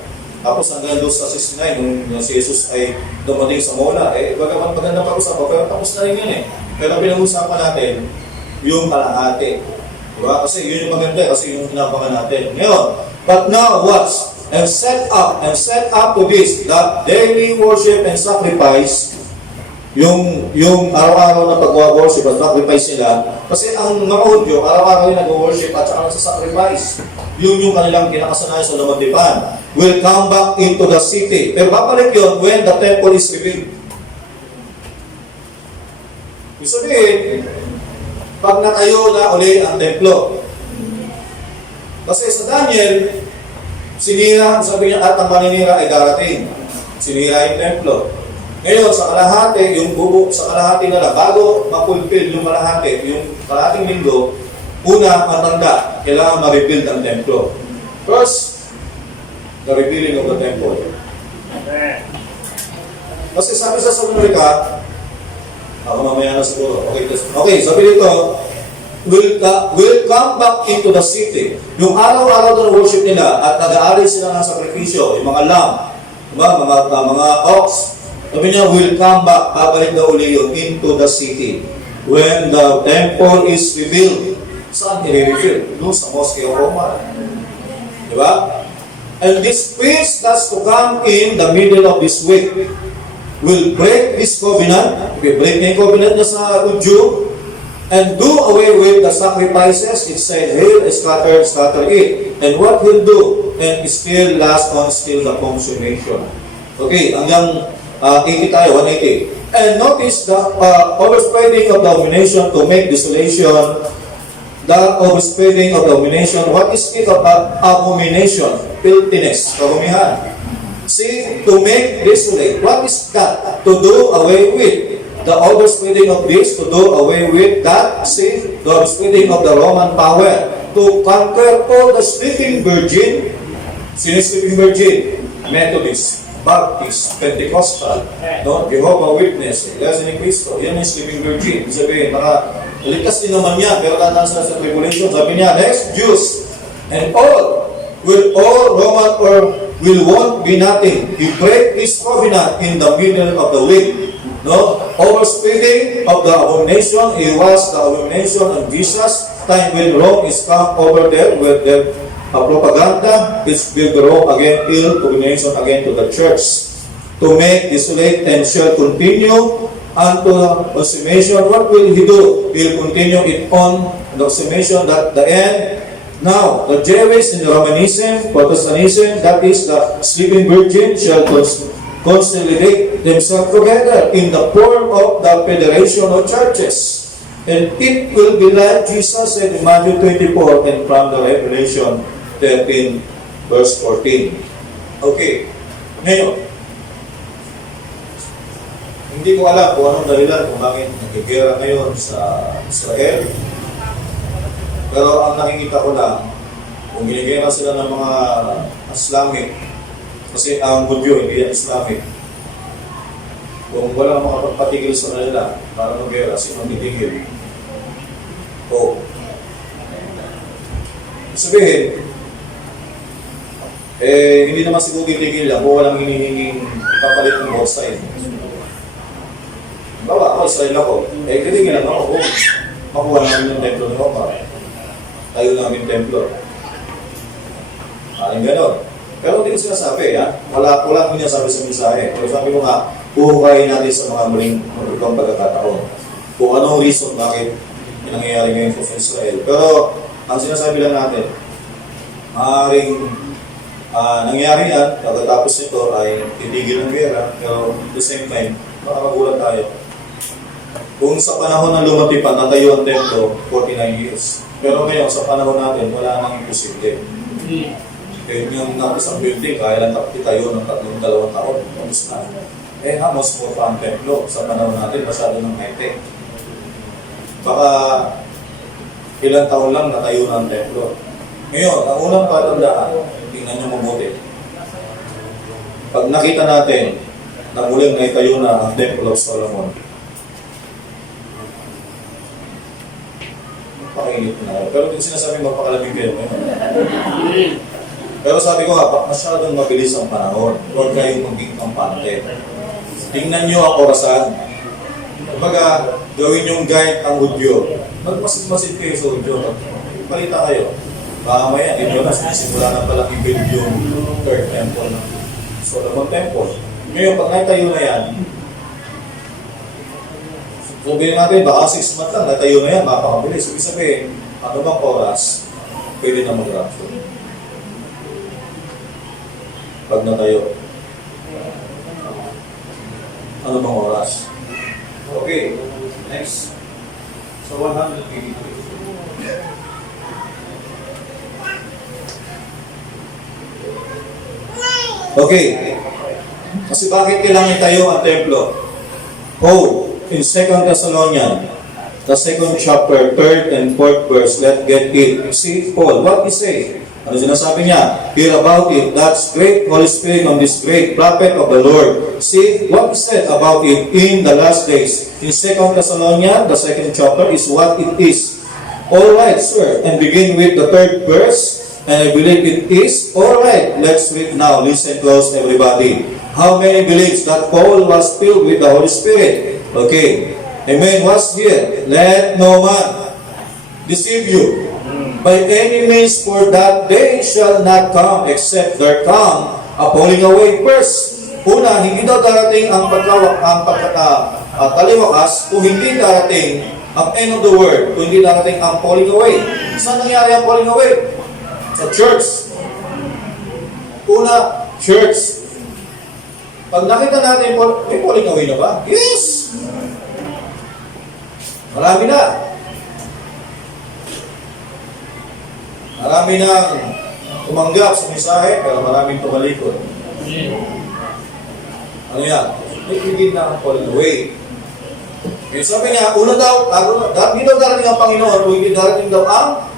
Tapos hanggang doon sa 69, nung si Jesus ay dumating sa mola, bagaman maganda pag-usapan, pero tapos na rin yun eh. Pero pinag-usapan natin, yung kalahati. Diba? Kasi yun yung maganda, kasi yung tinapangan natin. Ngayon, but now watch, and set up to this, that daily worship and sacrifice, yung araw-araw na pag-worship at sacrifice nila, kasi ang mga Hudyo, araw-araw yung nag-worship at saka nagsasacrifice. Yun yung kanilang kinakasanayan sa Lamandipan. Will come back into the city. Pero babalik yun when the temple is rebuilt. Ibig sabihin, pag natayo na uli ang templo. Kasi sa Daniel, sinira, sabi niya, at ang maninira ay darating. Sinira yung templo. Ngayon, sa kalahati na lang, bago mapulpil yung kalahating linggo, una, matanda, kailangan ma-rebuild ang templo. First, the rebuilding of the temple. Kasi sabi sa Amerika, ako mamaya na siguro. Okay, sabi dito, will come back into the city. Yung araw-araw na worship nila at nag-aari sila ng sakripisyo, yung mga lamb, mga ox, Sabi niya, will come back, babalik na uli yun into the city. When the temple is rebuilt, saan i-rebuild? Doon sa Mosque of Omar. Diba? And this priest that's to come in the middle of this week will break this covenant, will break the covenant niya sa Udyo, and do away with the sacrifices. It said, hail, scatter it. And what he'll do, and still last on still the consummation. Okay, hanggang 80 tayo, 180. And notice the overspreading of the abomination to make desolation. The overspreading of the abomination. What is it of abomination? Filthiness, karumihan. See, to make desolate. What is that? To do away with. The overspreading of this, to do away with that. See, the overspreading of the Roman power. To conquer all the sleeping virgin. Sino sleeping virgin? Methodist, Baptist, Pentecostal, no? Jehovah Witness, Iglesia ni Cristo. Yan yung sleeping virgin. Sabihin, ligtas din naman yan, pero tandaan sa tribulation, sabi niya, next, Jews, and all Roman or will won't be nothing. He break his covenant in the middle of the week. No? Overspreading of the abomination, it was the abomination of Jesus, time when Rome is come over there with their propaganda, is will grow again, ill abomination again to the church. To make desolate and shall continue unto the consummation. What will he do? He will continue it on the consummation at the end. Now, the Jewish and the Romanism, Protestantism, that is the sleeping virgin, shall consolidate themselves together in the form of the federation of churches. And it will be like Jesus said in Matthew 24 and from the Revelation 13, verse 14. Okay, ngayon, hindi ko alam kung anong dahilan kung bakit nagkikira ngayon sa Israel. Pero ang nakikita ko lang, kung ginigera sila ng mga Islamic, kasi ang Budyo hindi yan Islamic. Kung walang makapagpatigil sa kanila para mag-gera, sino titigil? O, sabihin, hindi naman siguro titigil lang kung walang hinihinging kapalit ng both side. Bawa ako, Israel ako. Titigil lang ako kung makuha namin yung templo ng Omar. Tayo namin templo. Aling ganon. Pero hindi ko sinasabi, ha? Wala ko lang sinasabi sa mensahe. Pero sabi ko nga, uhukayin natin sa mga muling magulong pagkakataon. Kung anong reason bakit nangyayari ngayon sa Israel. Pero, ang sinasabi lang natin, maaaring nangyari yan, pagkatapos nito ay titigil ng gera, pero at the same time, makakagulat tayo. Kung sa panahon ng lumatipan, natayo ang templo, 49 years. Pero ngayon, sa panahon natin, wala nang imposible. Yung tapos ang building, kaya lang itayo ng 2 taon. Tapos na. Hamos mo pa ang templo. Sa panahon natin, masyado ng high-tech. Baka ilang taon lang natayo ng templo. Ngayon, ang unang patandaan, tingnan nyo mabuti. Pag nakita natin na muling naitayo na ang Temple of Solomon, pakainit na. Pero hindi sinasabi magpakalamig kayo ngayon. Pero sabi ko nga, masyadong mabilis ang panahon. Huwag kayong maging kampante. Tingnan nyo ang orasan. Kumbaga, gawin yung guide ang Hudyo. Magmasid-masid kayo sa Hudyo. Balita kayo. Mamaya, inyo na, simula na palang i-build yung third temple. Solomon Temple. Ngayon, pag naitayo na yan, sabihin natin, baka 6 months lang, natayo na yan, mapakabilis. Ibig sabihin, ano bang oras, pwede na mag-rapture. Pag natayo. Ano bang oras? Okay, next. So, 183. Okay. Kasi bakit kailangan tayo ang templo? In 2 Thessalonians, the 2nd chapter, 3rd and 4th verse, let's get it. See, Paul, what he say? Ano sinasabi niya? Hear about it. That's great Holy Spirit on this great prophet of the Lord. See, what he said about it in the last days. In 2 Thessalonians, the 2nd chapter is what it is. Alright, sir. And begin with the 3rd verse. And I believe it is. Alright, let's read now. Listen close, everybody. How many believes that Paul was filled with the Holy Spirit? Okay. Amen. What's here? Let no man deceive you by any means, for that day shall not come except there come a falling away first. Una, hindi daw darating ang taliwakas kung hindi darating ang end of the world, kung hindi darating ang falling away. Saan nangyari ang falling away? Sa church. Una, church. Pag nakita natin, may falling away na ba? Yes! Marami na. Marami nang tumanggap sa mensahe, pero maraming tumalikod. Ano yan? May hindi na ang falling away. Kaya sabi niya, una daw, hindi daw darating ang Panginoon, kung hindi darating daw ang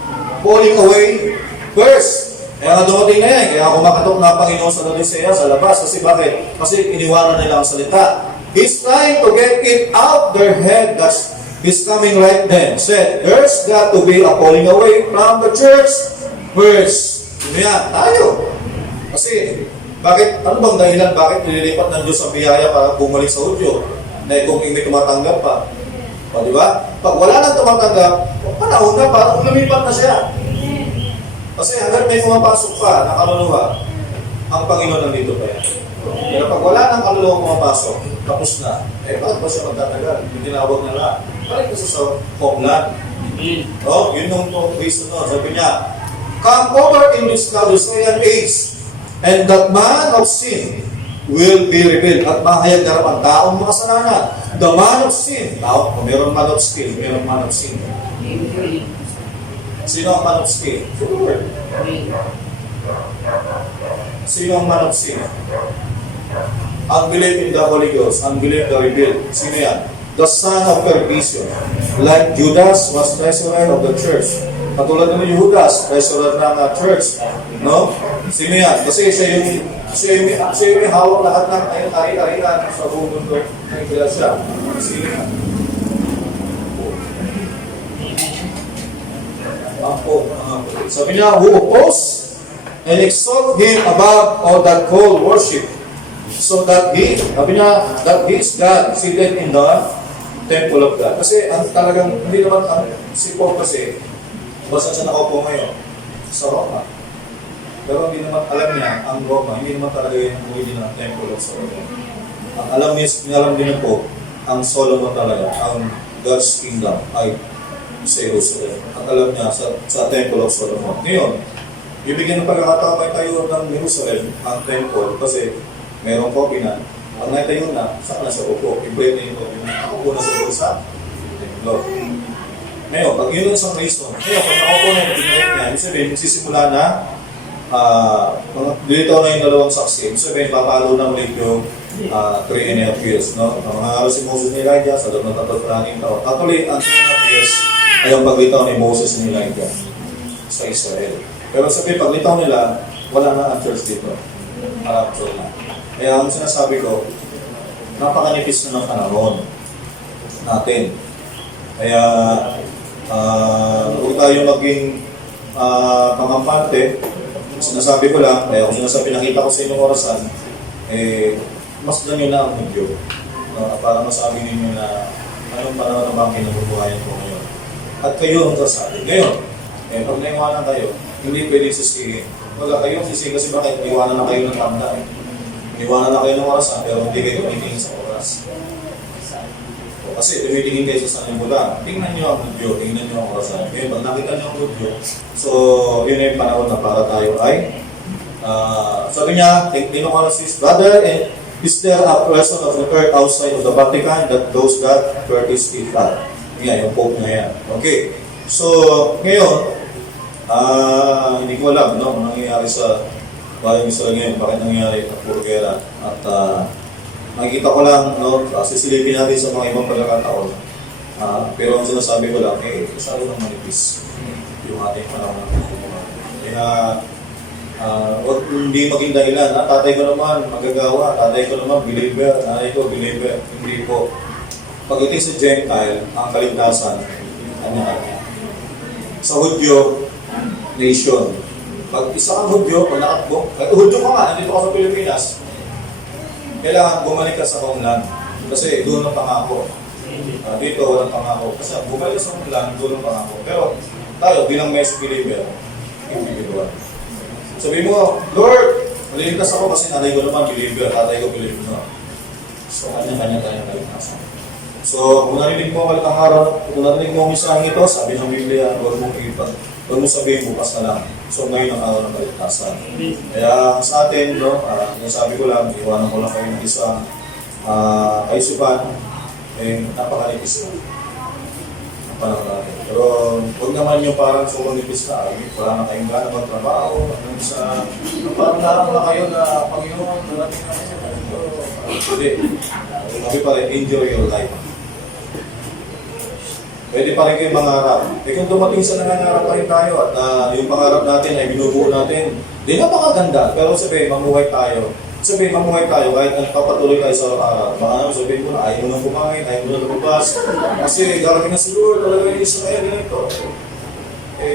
falling away first. Kaya nga dumating na yan, kaya kumakatok na ang Panginoon sa Laodicea, sa labas. Kasi bakit? Kasi iniwanan nila ang salita. He's trying to get it out their head that is coming right then. Said, there's got to be a falling away from the church first. Ano yan? Tayo. Kasi, bakit, ano bang dahilan, bakit nililipat ng Diyos ang biyaya para bumalik sa Hudyo? Na kung may tumatanggap pa. O, di ba? Pag wala nang tumatanggap, panahon na, parang lumipat na siya. Kasi hanggang may pumapasok pa na kaluluwa, ang Panginoon nandito pa yan. Pero pag wala nang kaluluwa pumapasok, tapos na, bakit ba siya magtatagal? Yung tinawag na lahat. Balik kasi sa homeland. O, yun yung reason no. Sabi niya, come over in this Laodicean age, and that man of sin will be revealed. At mahayag na ang taong makasalanan. The man of sin. Tao, kung mayroong man of sin, mayroong man of sin. Sino ang man of sin? Lord. Sino ang man of sin? Unbelief in the Holy Ghost. Unbelief the revealed. Sino yan? The son of perdition. Like Judas was treasurer of the church. Katulad naman yung Judas, treasurer ng church. No? Sino yan? Kasi siya yung hawak lahat ng ari-arian sa buong mundo ng iglesia. Sino yan? Sabi niya, who oppose and exalt him above all that call worship, so that he, sabi niya, that he is God, seated in the temple of God. Kasi ang talagang, hindi naman, si Paul kasi, basta siya nakaupo ngayon, sa Roma. Pero hindi naman alam niya, ang Roma, hindi naman talaga yung original temple of Solomon. Ang alam din po, ang Solomon talaga, ang God's kingdom ay sa Jerusalem. At alam niya sa Temple of Solomon. Ngayon, bibigyan ng pagkakataon may tayo ng Jerusalem, ang temple, kasi mayroong copy na. Pag naitayo na, saan na siya upo? I-break na yung copy na. Ako po na sa bulsa. Temple. Ngayon, pag yun ang isang reason, ngayon, pag nakaupo na yung pinirate niya, ibig sabihin, magsisimula na, dito na yung dalawang saksi, ibig sabihin, papalo na ulit yung 3.5 years. No? Ang mga araw si Moses ni Elijah, sa loob ng 3 taon. Actually, ang 3.5 years, ay ang paglitaw ni Moses ni Elijah sa Israel. Pero sabi, paglitaw nila, wala na ang church dito. Rapture na. Kaya ang sinasabi ko, napakanipis na ng panahon natin. Kaya, huwag tayo maging pamampante. Sinasabi ko lang, kaya kung sinasabi, nakita ko sa inyong orasan, masdan nyo na ang video. Para masabi ninyo na anong panahon na bang kinabubuhayan ko ngayon. At kayo ang kasabi. Ngayon, pag naiwanan kayo, hindi pwede sisihin. Wala kayong sisihin kasi bakit iwanan na kayo ng tanda. Iwanan na kayo ng orasan, pero hindi kayo tumitingin sa oras. Kasi tumitingin kayo sa sanlibutan. Tingnan nyo ang video, tingnan nyo ang orasan. Ngayon, pag nakita nyo ang video, so yun yung panahon na para tayo ay sabi niya, Tinochalasis, brother, is there a person of the earth outside of the Vatican that knows that Curtis is God? Yan, yung Pope na yan. Okay. So, ngayon, hindi ko alam, no, kung nangyayari sa bayang Israel ngayon, bakit nangyayari na puro gera. At nakikita ko lang, no, sisilipin natin sa mga ibang pagkakataon. Pero ang sinasabi ko lang, masyado ng manipis yung ating panahon ng pagkukuha. Kaya, huwag hindi maging dahilan. Tatay ko naman, magagawa. Tatay ko naman, believer. Nanay ko, believer. Hindi po. Pagdating sa Gentile, ang kaligtasan, kanya-kanya. Sa Hudyo, nation. Pag isa kang Hudyo, pag nakatbo, kahit Hudyo ka nga, nandito ka sa Pilipinas, kailangan bumalik ka sa homeland. Kasi doon ang pangako. Dito walang pangako. Kasi bumalik ka sa homeland, doon ang pangako. Pero tayo, bilang Messi believer, individual. Sabi mo, Lord, maliligtas ako kasi nanay ko naman believer, tatay ko believer. No? So, kanya-kanya tayo naligtasan. So, kung narinig mo malit ang araw, kung narinig mo ang isang ito, sabi ng Biblia, huwag mong ipag. Huwag mong sabihin bukas na lang. So, ngayon ang araw ng kaligtasan. Kaya sa atin, no, yung sabi ko lang, iwanan ko lang kayo ng isang kaisipan, napakalipis na. Panahon natin. Pero, huwag naman yung parang sobrang nipis na, wala na kayong gana magtrabaho, parang nalang na kayo na Panginoon, narating na kayo. Hindi. Sabi pa rin, enjoy your life. Pwede pa rin kayo mangarap. Kung dumating sa nangangarap pa rin tayo at yung pangarap natin ay binubuo natin, di napakaganda. Pero sabihin, mamuhay tayo. Sabihin, mamuhay tayo kahit papatuloy tayo sa araw-araw. Baka namin sabihin mo na ayaw mo nang kumain, ayaw mo nang lumabas. Kasi gagawin na siguro talaga yung isa kaya ganito.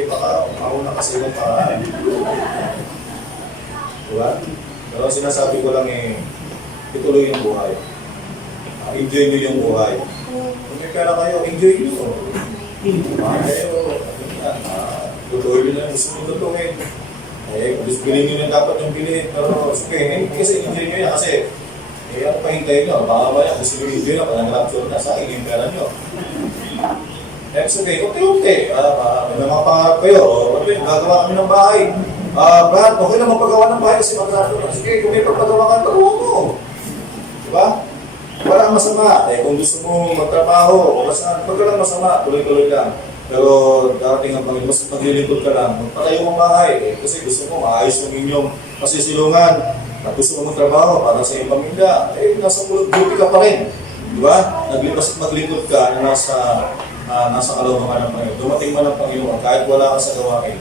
Baka mauna kasi yung paraan. Diba? Pero sinasabi ko lang ituloy yung buhay. Enjoy nyo yung buhay. Kung may pera kayo, enjoy nyo. Kayo, tutuloy nyo na gusto nyo tutuhin. Kung bilhin nyo na dapat yung bilhin. Pero sige, kasi enjoy nyo yan. Kasi, ano pa hintayin nyo? Baka ba yan? Gusto nyo enjoy na, panang-rapture na sa akin yung pera nyo. Sige, unti-unti. May mga pangarap kayo. Gagawa kami ng bahay. Brad, okay na magpagawa ng bahay kasi mag-rapture na. Sige, kung may pagpagawa ka, pagawa mo. Diba? Wala kang masama. Kung gusto mo magtrabaho, wag ka lang masama, tuloy-tuloy lang. Pero darating ang Panginoon, mas maglilingkod ka lang. Magpatayo ang bahay. Kasi gusto mo maayos yung inyong masisilungan. At gusto mo magtrabaho para sa iyong pamilya. Nasa duty ka pa rin. Diba? Naglipas at maglingkod ka na nasa kalooban ka ng Panginoon. Dumating man ang Panginoon kahit wala ka sa gawain.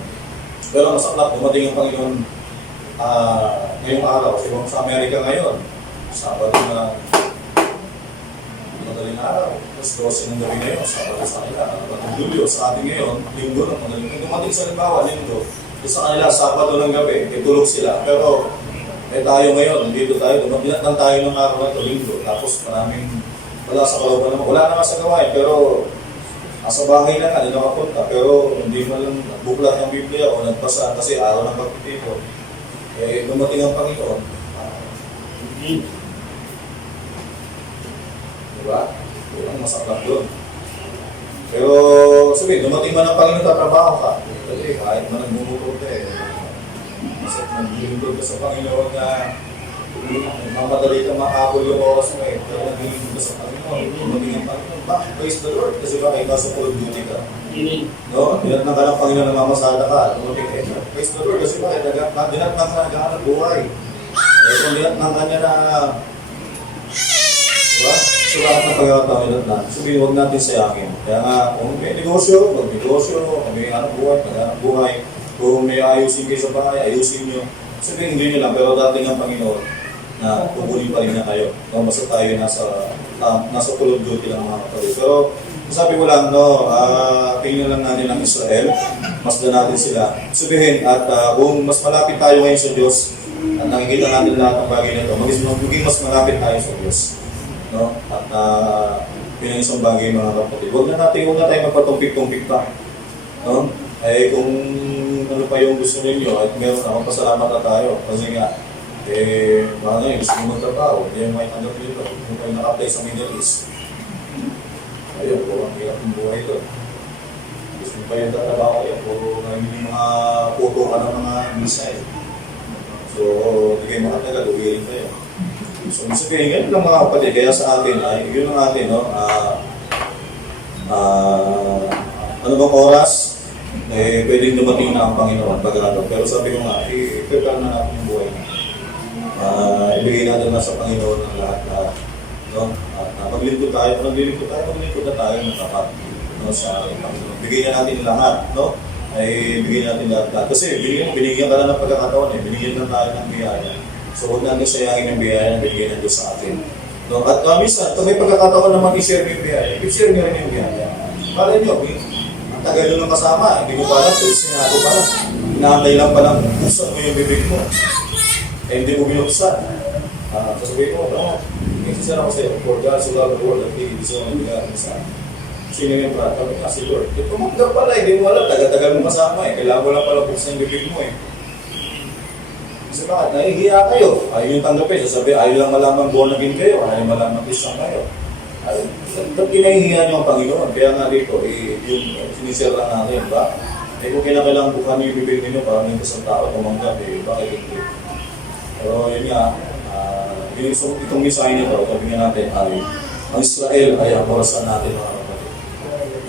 Pero masaklap, dumating ang Panginoon ngayong araw. Sa Amerika ngayon, Sabado na madaling araw. Tapos 12 ng gabi ngayon, Sabado sa kanila. Ang Julio sa atin ngayon, Linggo ng madaling. Kung dumating sa limbawa, Linggo, sa kanila, Sabado ng gabi, tulog sila. Pero tayo ngayon, dito tayo, dumating lang tayo ng araw na ito, Linggo. Tapos maraming wala sa kalooban naman. Wala naman sa gawain, pero sa bahay na nga, hindi nakapunta. Pero hindi man lang buklat ng Biblia o nagbasa kasi araw ng pagtitipon. Dumating ang Panginoon. Diba? Ang masaklap doon. Pero sabi, dumating man ang Panginoon, tatrabaho ka. Kasi kahit man nagmumutot naglilingkod ka sa Panginoon na mamadali ka makabol yung oras mo pero naglilingkod ka sa Panginoon. Dumating ang Panginoon. Praise the Lord. Kasi ba kayo nasa full duty ka? No? Dinatnang ka ng Panginoon na mamasada ka. Dumating praise the Lord. Kasi ba dinatnang ka na naghahanap buhay. Kung dinatnang ka niya na diba? So lahat ng pagkakataon na sabihin, huwag natin sayangin. Kaya nga, kung may negosyo, mag-negosyo, kung may hanap buhay, kung may ayusin kayo sa bahay, ayusin nyo. Sabihin, hindi nyo lang, pero dating ang Panginoon na kukunin pa rin na kayo. No, basta tayo nasa full duty lang mga kapatid. Pero sabi ko lang, tingnan lang natin ang Israel, masdan natin sila. Sabihin, at kung mas malapit tayo ngayon sa Diyos, at nakikita natin lahat ng bagay na ito, maging mas malapit tayo sa Diyos. No? At yun ang isang bagay mga kapatid. Huwag na tayo magpatumpik-tumpik pa. No? Kung ano pa yung gusto ninyo at meron na, magpasalamat na tayo. Kasi nga, baka ngayon gusto mo magtrabaho, hindi yung may tanggap dito. Kung kayo naka-apply sa Middle East. Ayun, ang hirap ng buhay ito. Gusto mo pa yung tatrabaho kayo, puro yung mga photo ka ng mga missile. So, hindi kayo makatagal, uwirin kayo. So, sabihin, ganyan lang mga kapatid. Kaya sa atin, yun ang atin, no? Ano bang oras? Pwedeng dumating na ang Panginoon pag-araw. Pero sabi ko nga, i-prepare na natin yung buhay na. Ibigay natin na sa Panginoon ang lahat-lahat. No? Maglingkod tayo, maglingkod na tayo ng tapat, no? Sa Panginoon. Bigay na natin lahat, no? Bigay natin lahat-lahat. Kasi binigyan ka na ng pagkakataon, binigyan na tayo ng biyaya. So huwag natin sayangin ng biyaya na binigyan ng Diyos sa atin. No? At minsan, kung may pagkakataon naman i-share yung biyaya, i-share nyo rin yung biyaya. Pala nyo, ang tagal nyo ng kasama, hindi mo pala, sinado pala. inaantay lang palang buksan mo yung bibig mo. Eh, hindi mo binuksan. Sasabihin mo, nagsisan ako sa'yo, for God so loved the world, that He gave His only begotten Son. Sino yung brad? Sabi nga si Lord. Eh, tumanggap pala, hindi mo alam, taga-tagal mo kasama eh. Kailangan mo lang pala buksan yung bibig mo eh. Kasi bakit? Nahihiya kayo. Ayaw yung tanggapin. Sasabihin, ayaw lang malaman born again kayo. Ayaw malaman Christian kayo. Ba't kinahihiya niyo ang Panginoon? Kaya nga dito, yung sinisir lang natin, ba? Eh kung kinakailangan bukan yung bibig ninyo para may isang tao tumanggap, eh bakit hindi? Pero yun nga, itong mensahe nito, sabi nga natin, ay ang Israel ay ang orasan natin mga kapatid.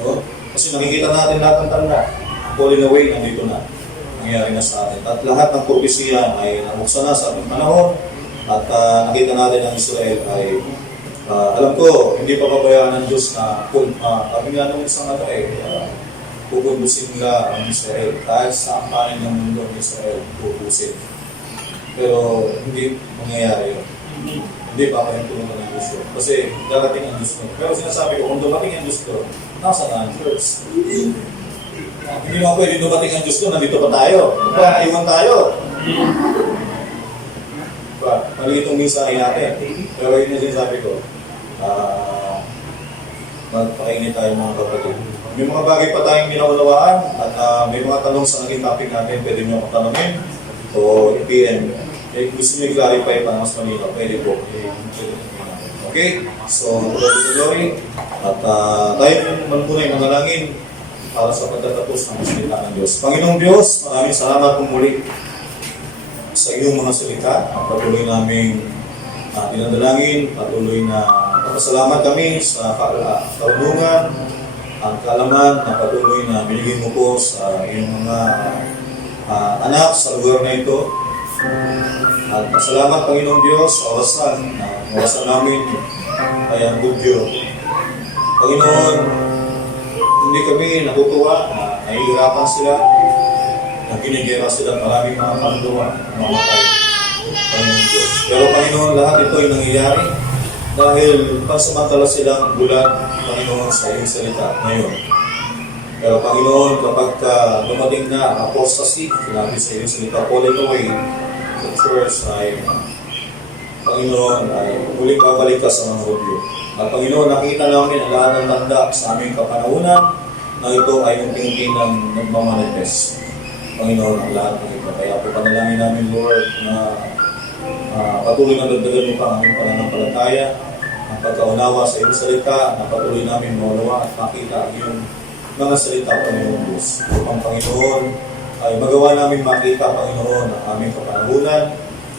No? Kasi nakikita natin lahat ng tanda. Falling away, nandito na. Nangyari na sa atin. At lahat ng propesya ay nabuksan na sa ating panahon. At nakita natin ang Israel ay alam ko, hindi pa pabayaan ng Diyos na kami nga nung isang pupundusin nila ang Israel. Kahit sa kanin ng mundo ng Israel, pupundusin. Pero hindi mangyayari yun. Hindi pa kayong tulungan ng Diyos yun. Kasi darating ang Diyos ko. Pero sinasabi ko, kung dumating ang Diyos ko, nasa na ang Diyos. Hindi naman pwede dumating ang Diyos ko, nandito pa tayo. Iwan tayo. Mali itong mensahe natin. Pero yun yung sinasabi ko, magpakainit tayo mga kapatid. May mga bagay pa tayong ginawalawaan at may mga tanong sa naging topic natin, pwede nyo tanongin o PM. Eh, gusto nyo i-clarify pa mas malinaw, pwede po. Okay? So, glory. At tayo naman muna yung manalangin para sa pagtatapos ng salita ng Diyos. Panginoong Diyos, maraming salamat po muli sa iyong mga salita. Patuloy namin dinadalangin, patuloy na pasalamat kami sa karunungan, ang kaalaman na patuloy na binigay mo po sa iyong mga anak sa lugar na ito. At pasalamat Panginoong Diyos sa orasan namin ay ang Budyo. Panginoon, hindi kami natutuwa na nahihirapan sila, na ginigera sila maraming mga kaluluwa na mamatay. Panginoon Diyos. Pero Panginoon, lahat ito ay nangyayari dahil pansamantala silang bulag, Panginoon, sa iyong salita ngayon. Pero Panginoon, kapag dumating na ang apostasy, sinabi sa iyong salita, falling away, the church ay, Panginoon, ay muling babalik ka sa mga Hudyo. At Panginoon, nakita namin ang lahat ng tanda sa aming kapanahunan na ito ay unti-unti ng nagmamanifest. Panginoon, ang lahat ng ito. Kaya po panalangin namin, Lord, na patuloy na dagdagan mo pa ang aming pananampalataya, ang pagkaunawa sa iyong salita, na patuloy namin maunawa at makita ang iyong mga salita, Panginoon Diyos. Ang Panginoon ay magawa namin makita, Panginoon, ang aming kapanahunan.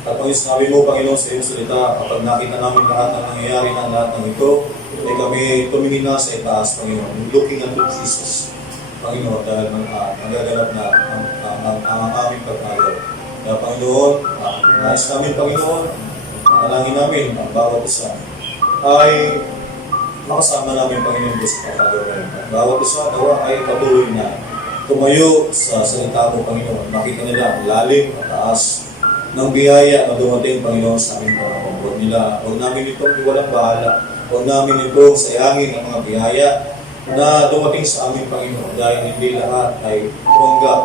At ang sinabi mo, Panginoon, sa iyong salita, kapag nakita namin lahat ng nangyayari ng lahat ng ito, ay kami tumingin na sa itaas, Panginoon, looking unto Jesus, Panginoon, dahil magaganap na ang aming pagkagawa. Kaya, Panginoon, nais namin, Panginoon, manalangin namin ang bawat isa ay makasama namin, Panginoon, Diyos sa pagkagawa. Bawat isa gawa ay patuloy na tumayo sa salita mo, Panginoon. Makita nila ang lalim at taas ng biyaya na dumating, Panginoon, sa aming panahon. Huwag namin itong iwalang bahala. Huwag namin itong sayangin ang mga biyaya na dumating sa aming Panginoon dahil hindi lahat ay tumanggap,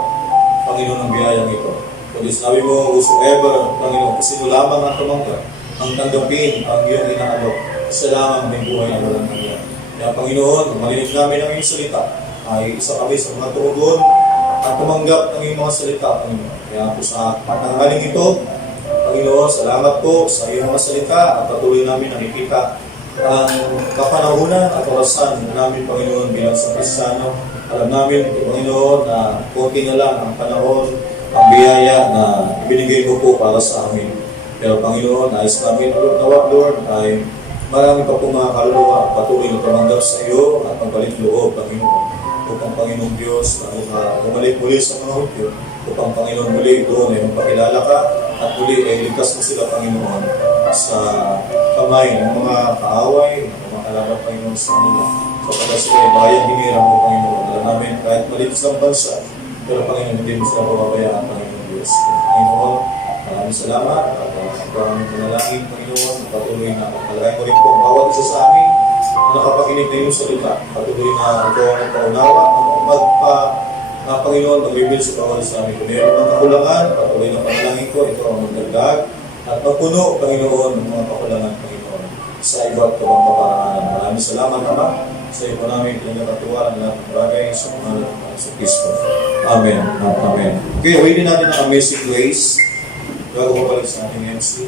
Panginoon, ng biyayang ito. Kundi sabi mo, whosoever, Panginoon, kasi lamang ang tumanggap, ang tanggapin ang iyong inaalok, isa lamang may buhay na walang nangyari. Kaya, Panginoon, malinig namin ang iyong salita, ay isa kami sa mga tugon at tumanggap ng iyong mga salita, Panginoon. Kaya po sa patanghaling ito, Panginoon, salamat po sa iyong mga salita at patuloy namin nakikita ang kapanahunan at orasan namin, Panginoon, bilang sa Kristiyano. Alam namin, Panginoon, na konti na lang ang panahon, ang biyaya na ibinigay mo po para sa amin. Pero Panginoon, nais namin, Lord, ay marami pa po mga kaluluwa patuloy na tumanggap sa iyo at magbalik loob, Panginoon. Upang Panginoong Diyos na bumalik muli sa mga Hudyo, upang Panginoon muli doon ay magpakilala ka at muli ay ligtas mo sila, Panginoon, sa kamay ng mga kaaway, ng mga kalaban, Panginoon, sa kanila. Kapag sila ay bayang hinirang mo, Panginoon, alam namin kahit malinis ng bansa, pero Panginoon, hindi mo sila pababayaan, Panginoon Diyos. Panginoon, maraming salamat at maraming manalangin, Panginoon, patuloy na palagay mo rin po ang bawat isa sa amin na nakapakinig na iyong salita. Patuloy na ito ang paunawa, Panginoon, mag-reveal sa bawat sa amin. Kung meron ng kakulangan, patuloy na panalangin ko, ito ang magdagdag. At magpuno, Panginoon, ng mga kakulangan, Panginoon, sa iba't ibang kaparaanan. Maraming salamat, Ama. Sa iyo po namin pinagkatuwa ang lahat ng bagay sa pangalan ng Yesu Cristo. Amen. Amen. Okay, away din natin ang Amazing Grace. Bago ko balik sa ating MC.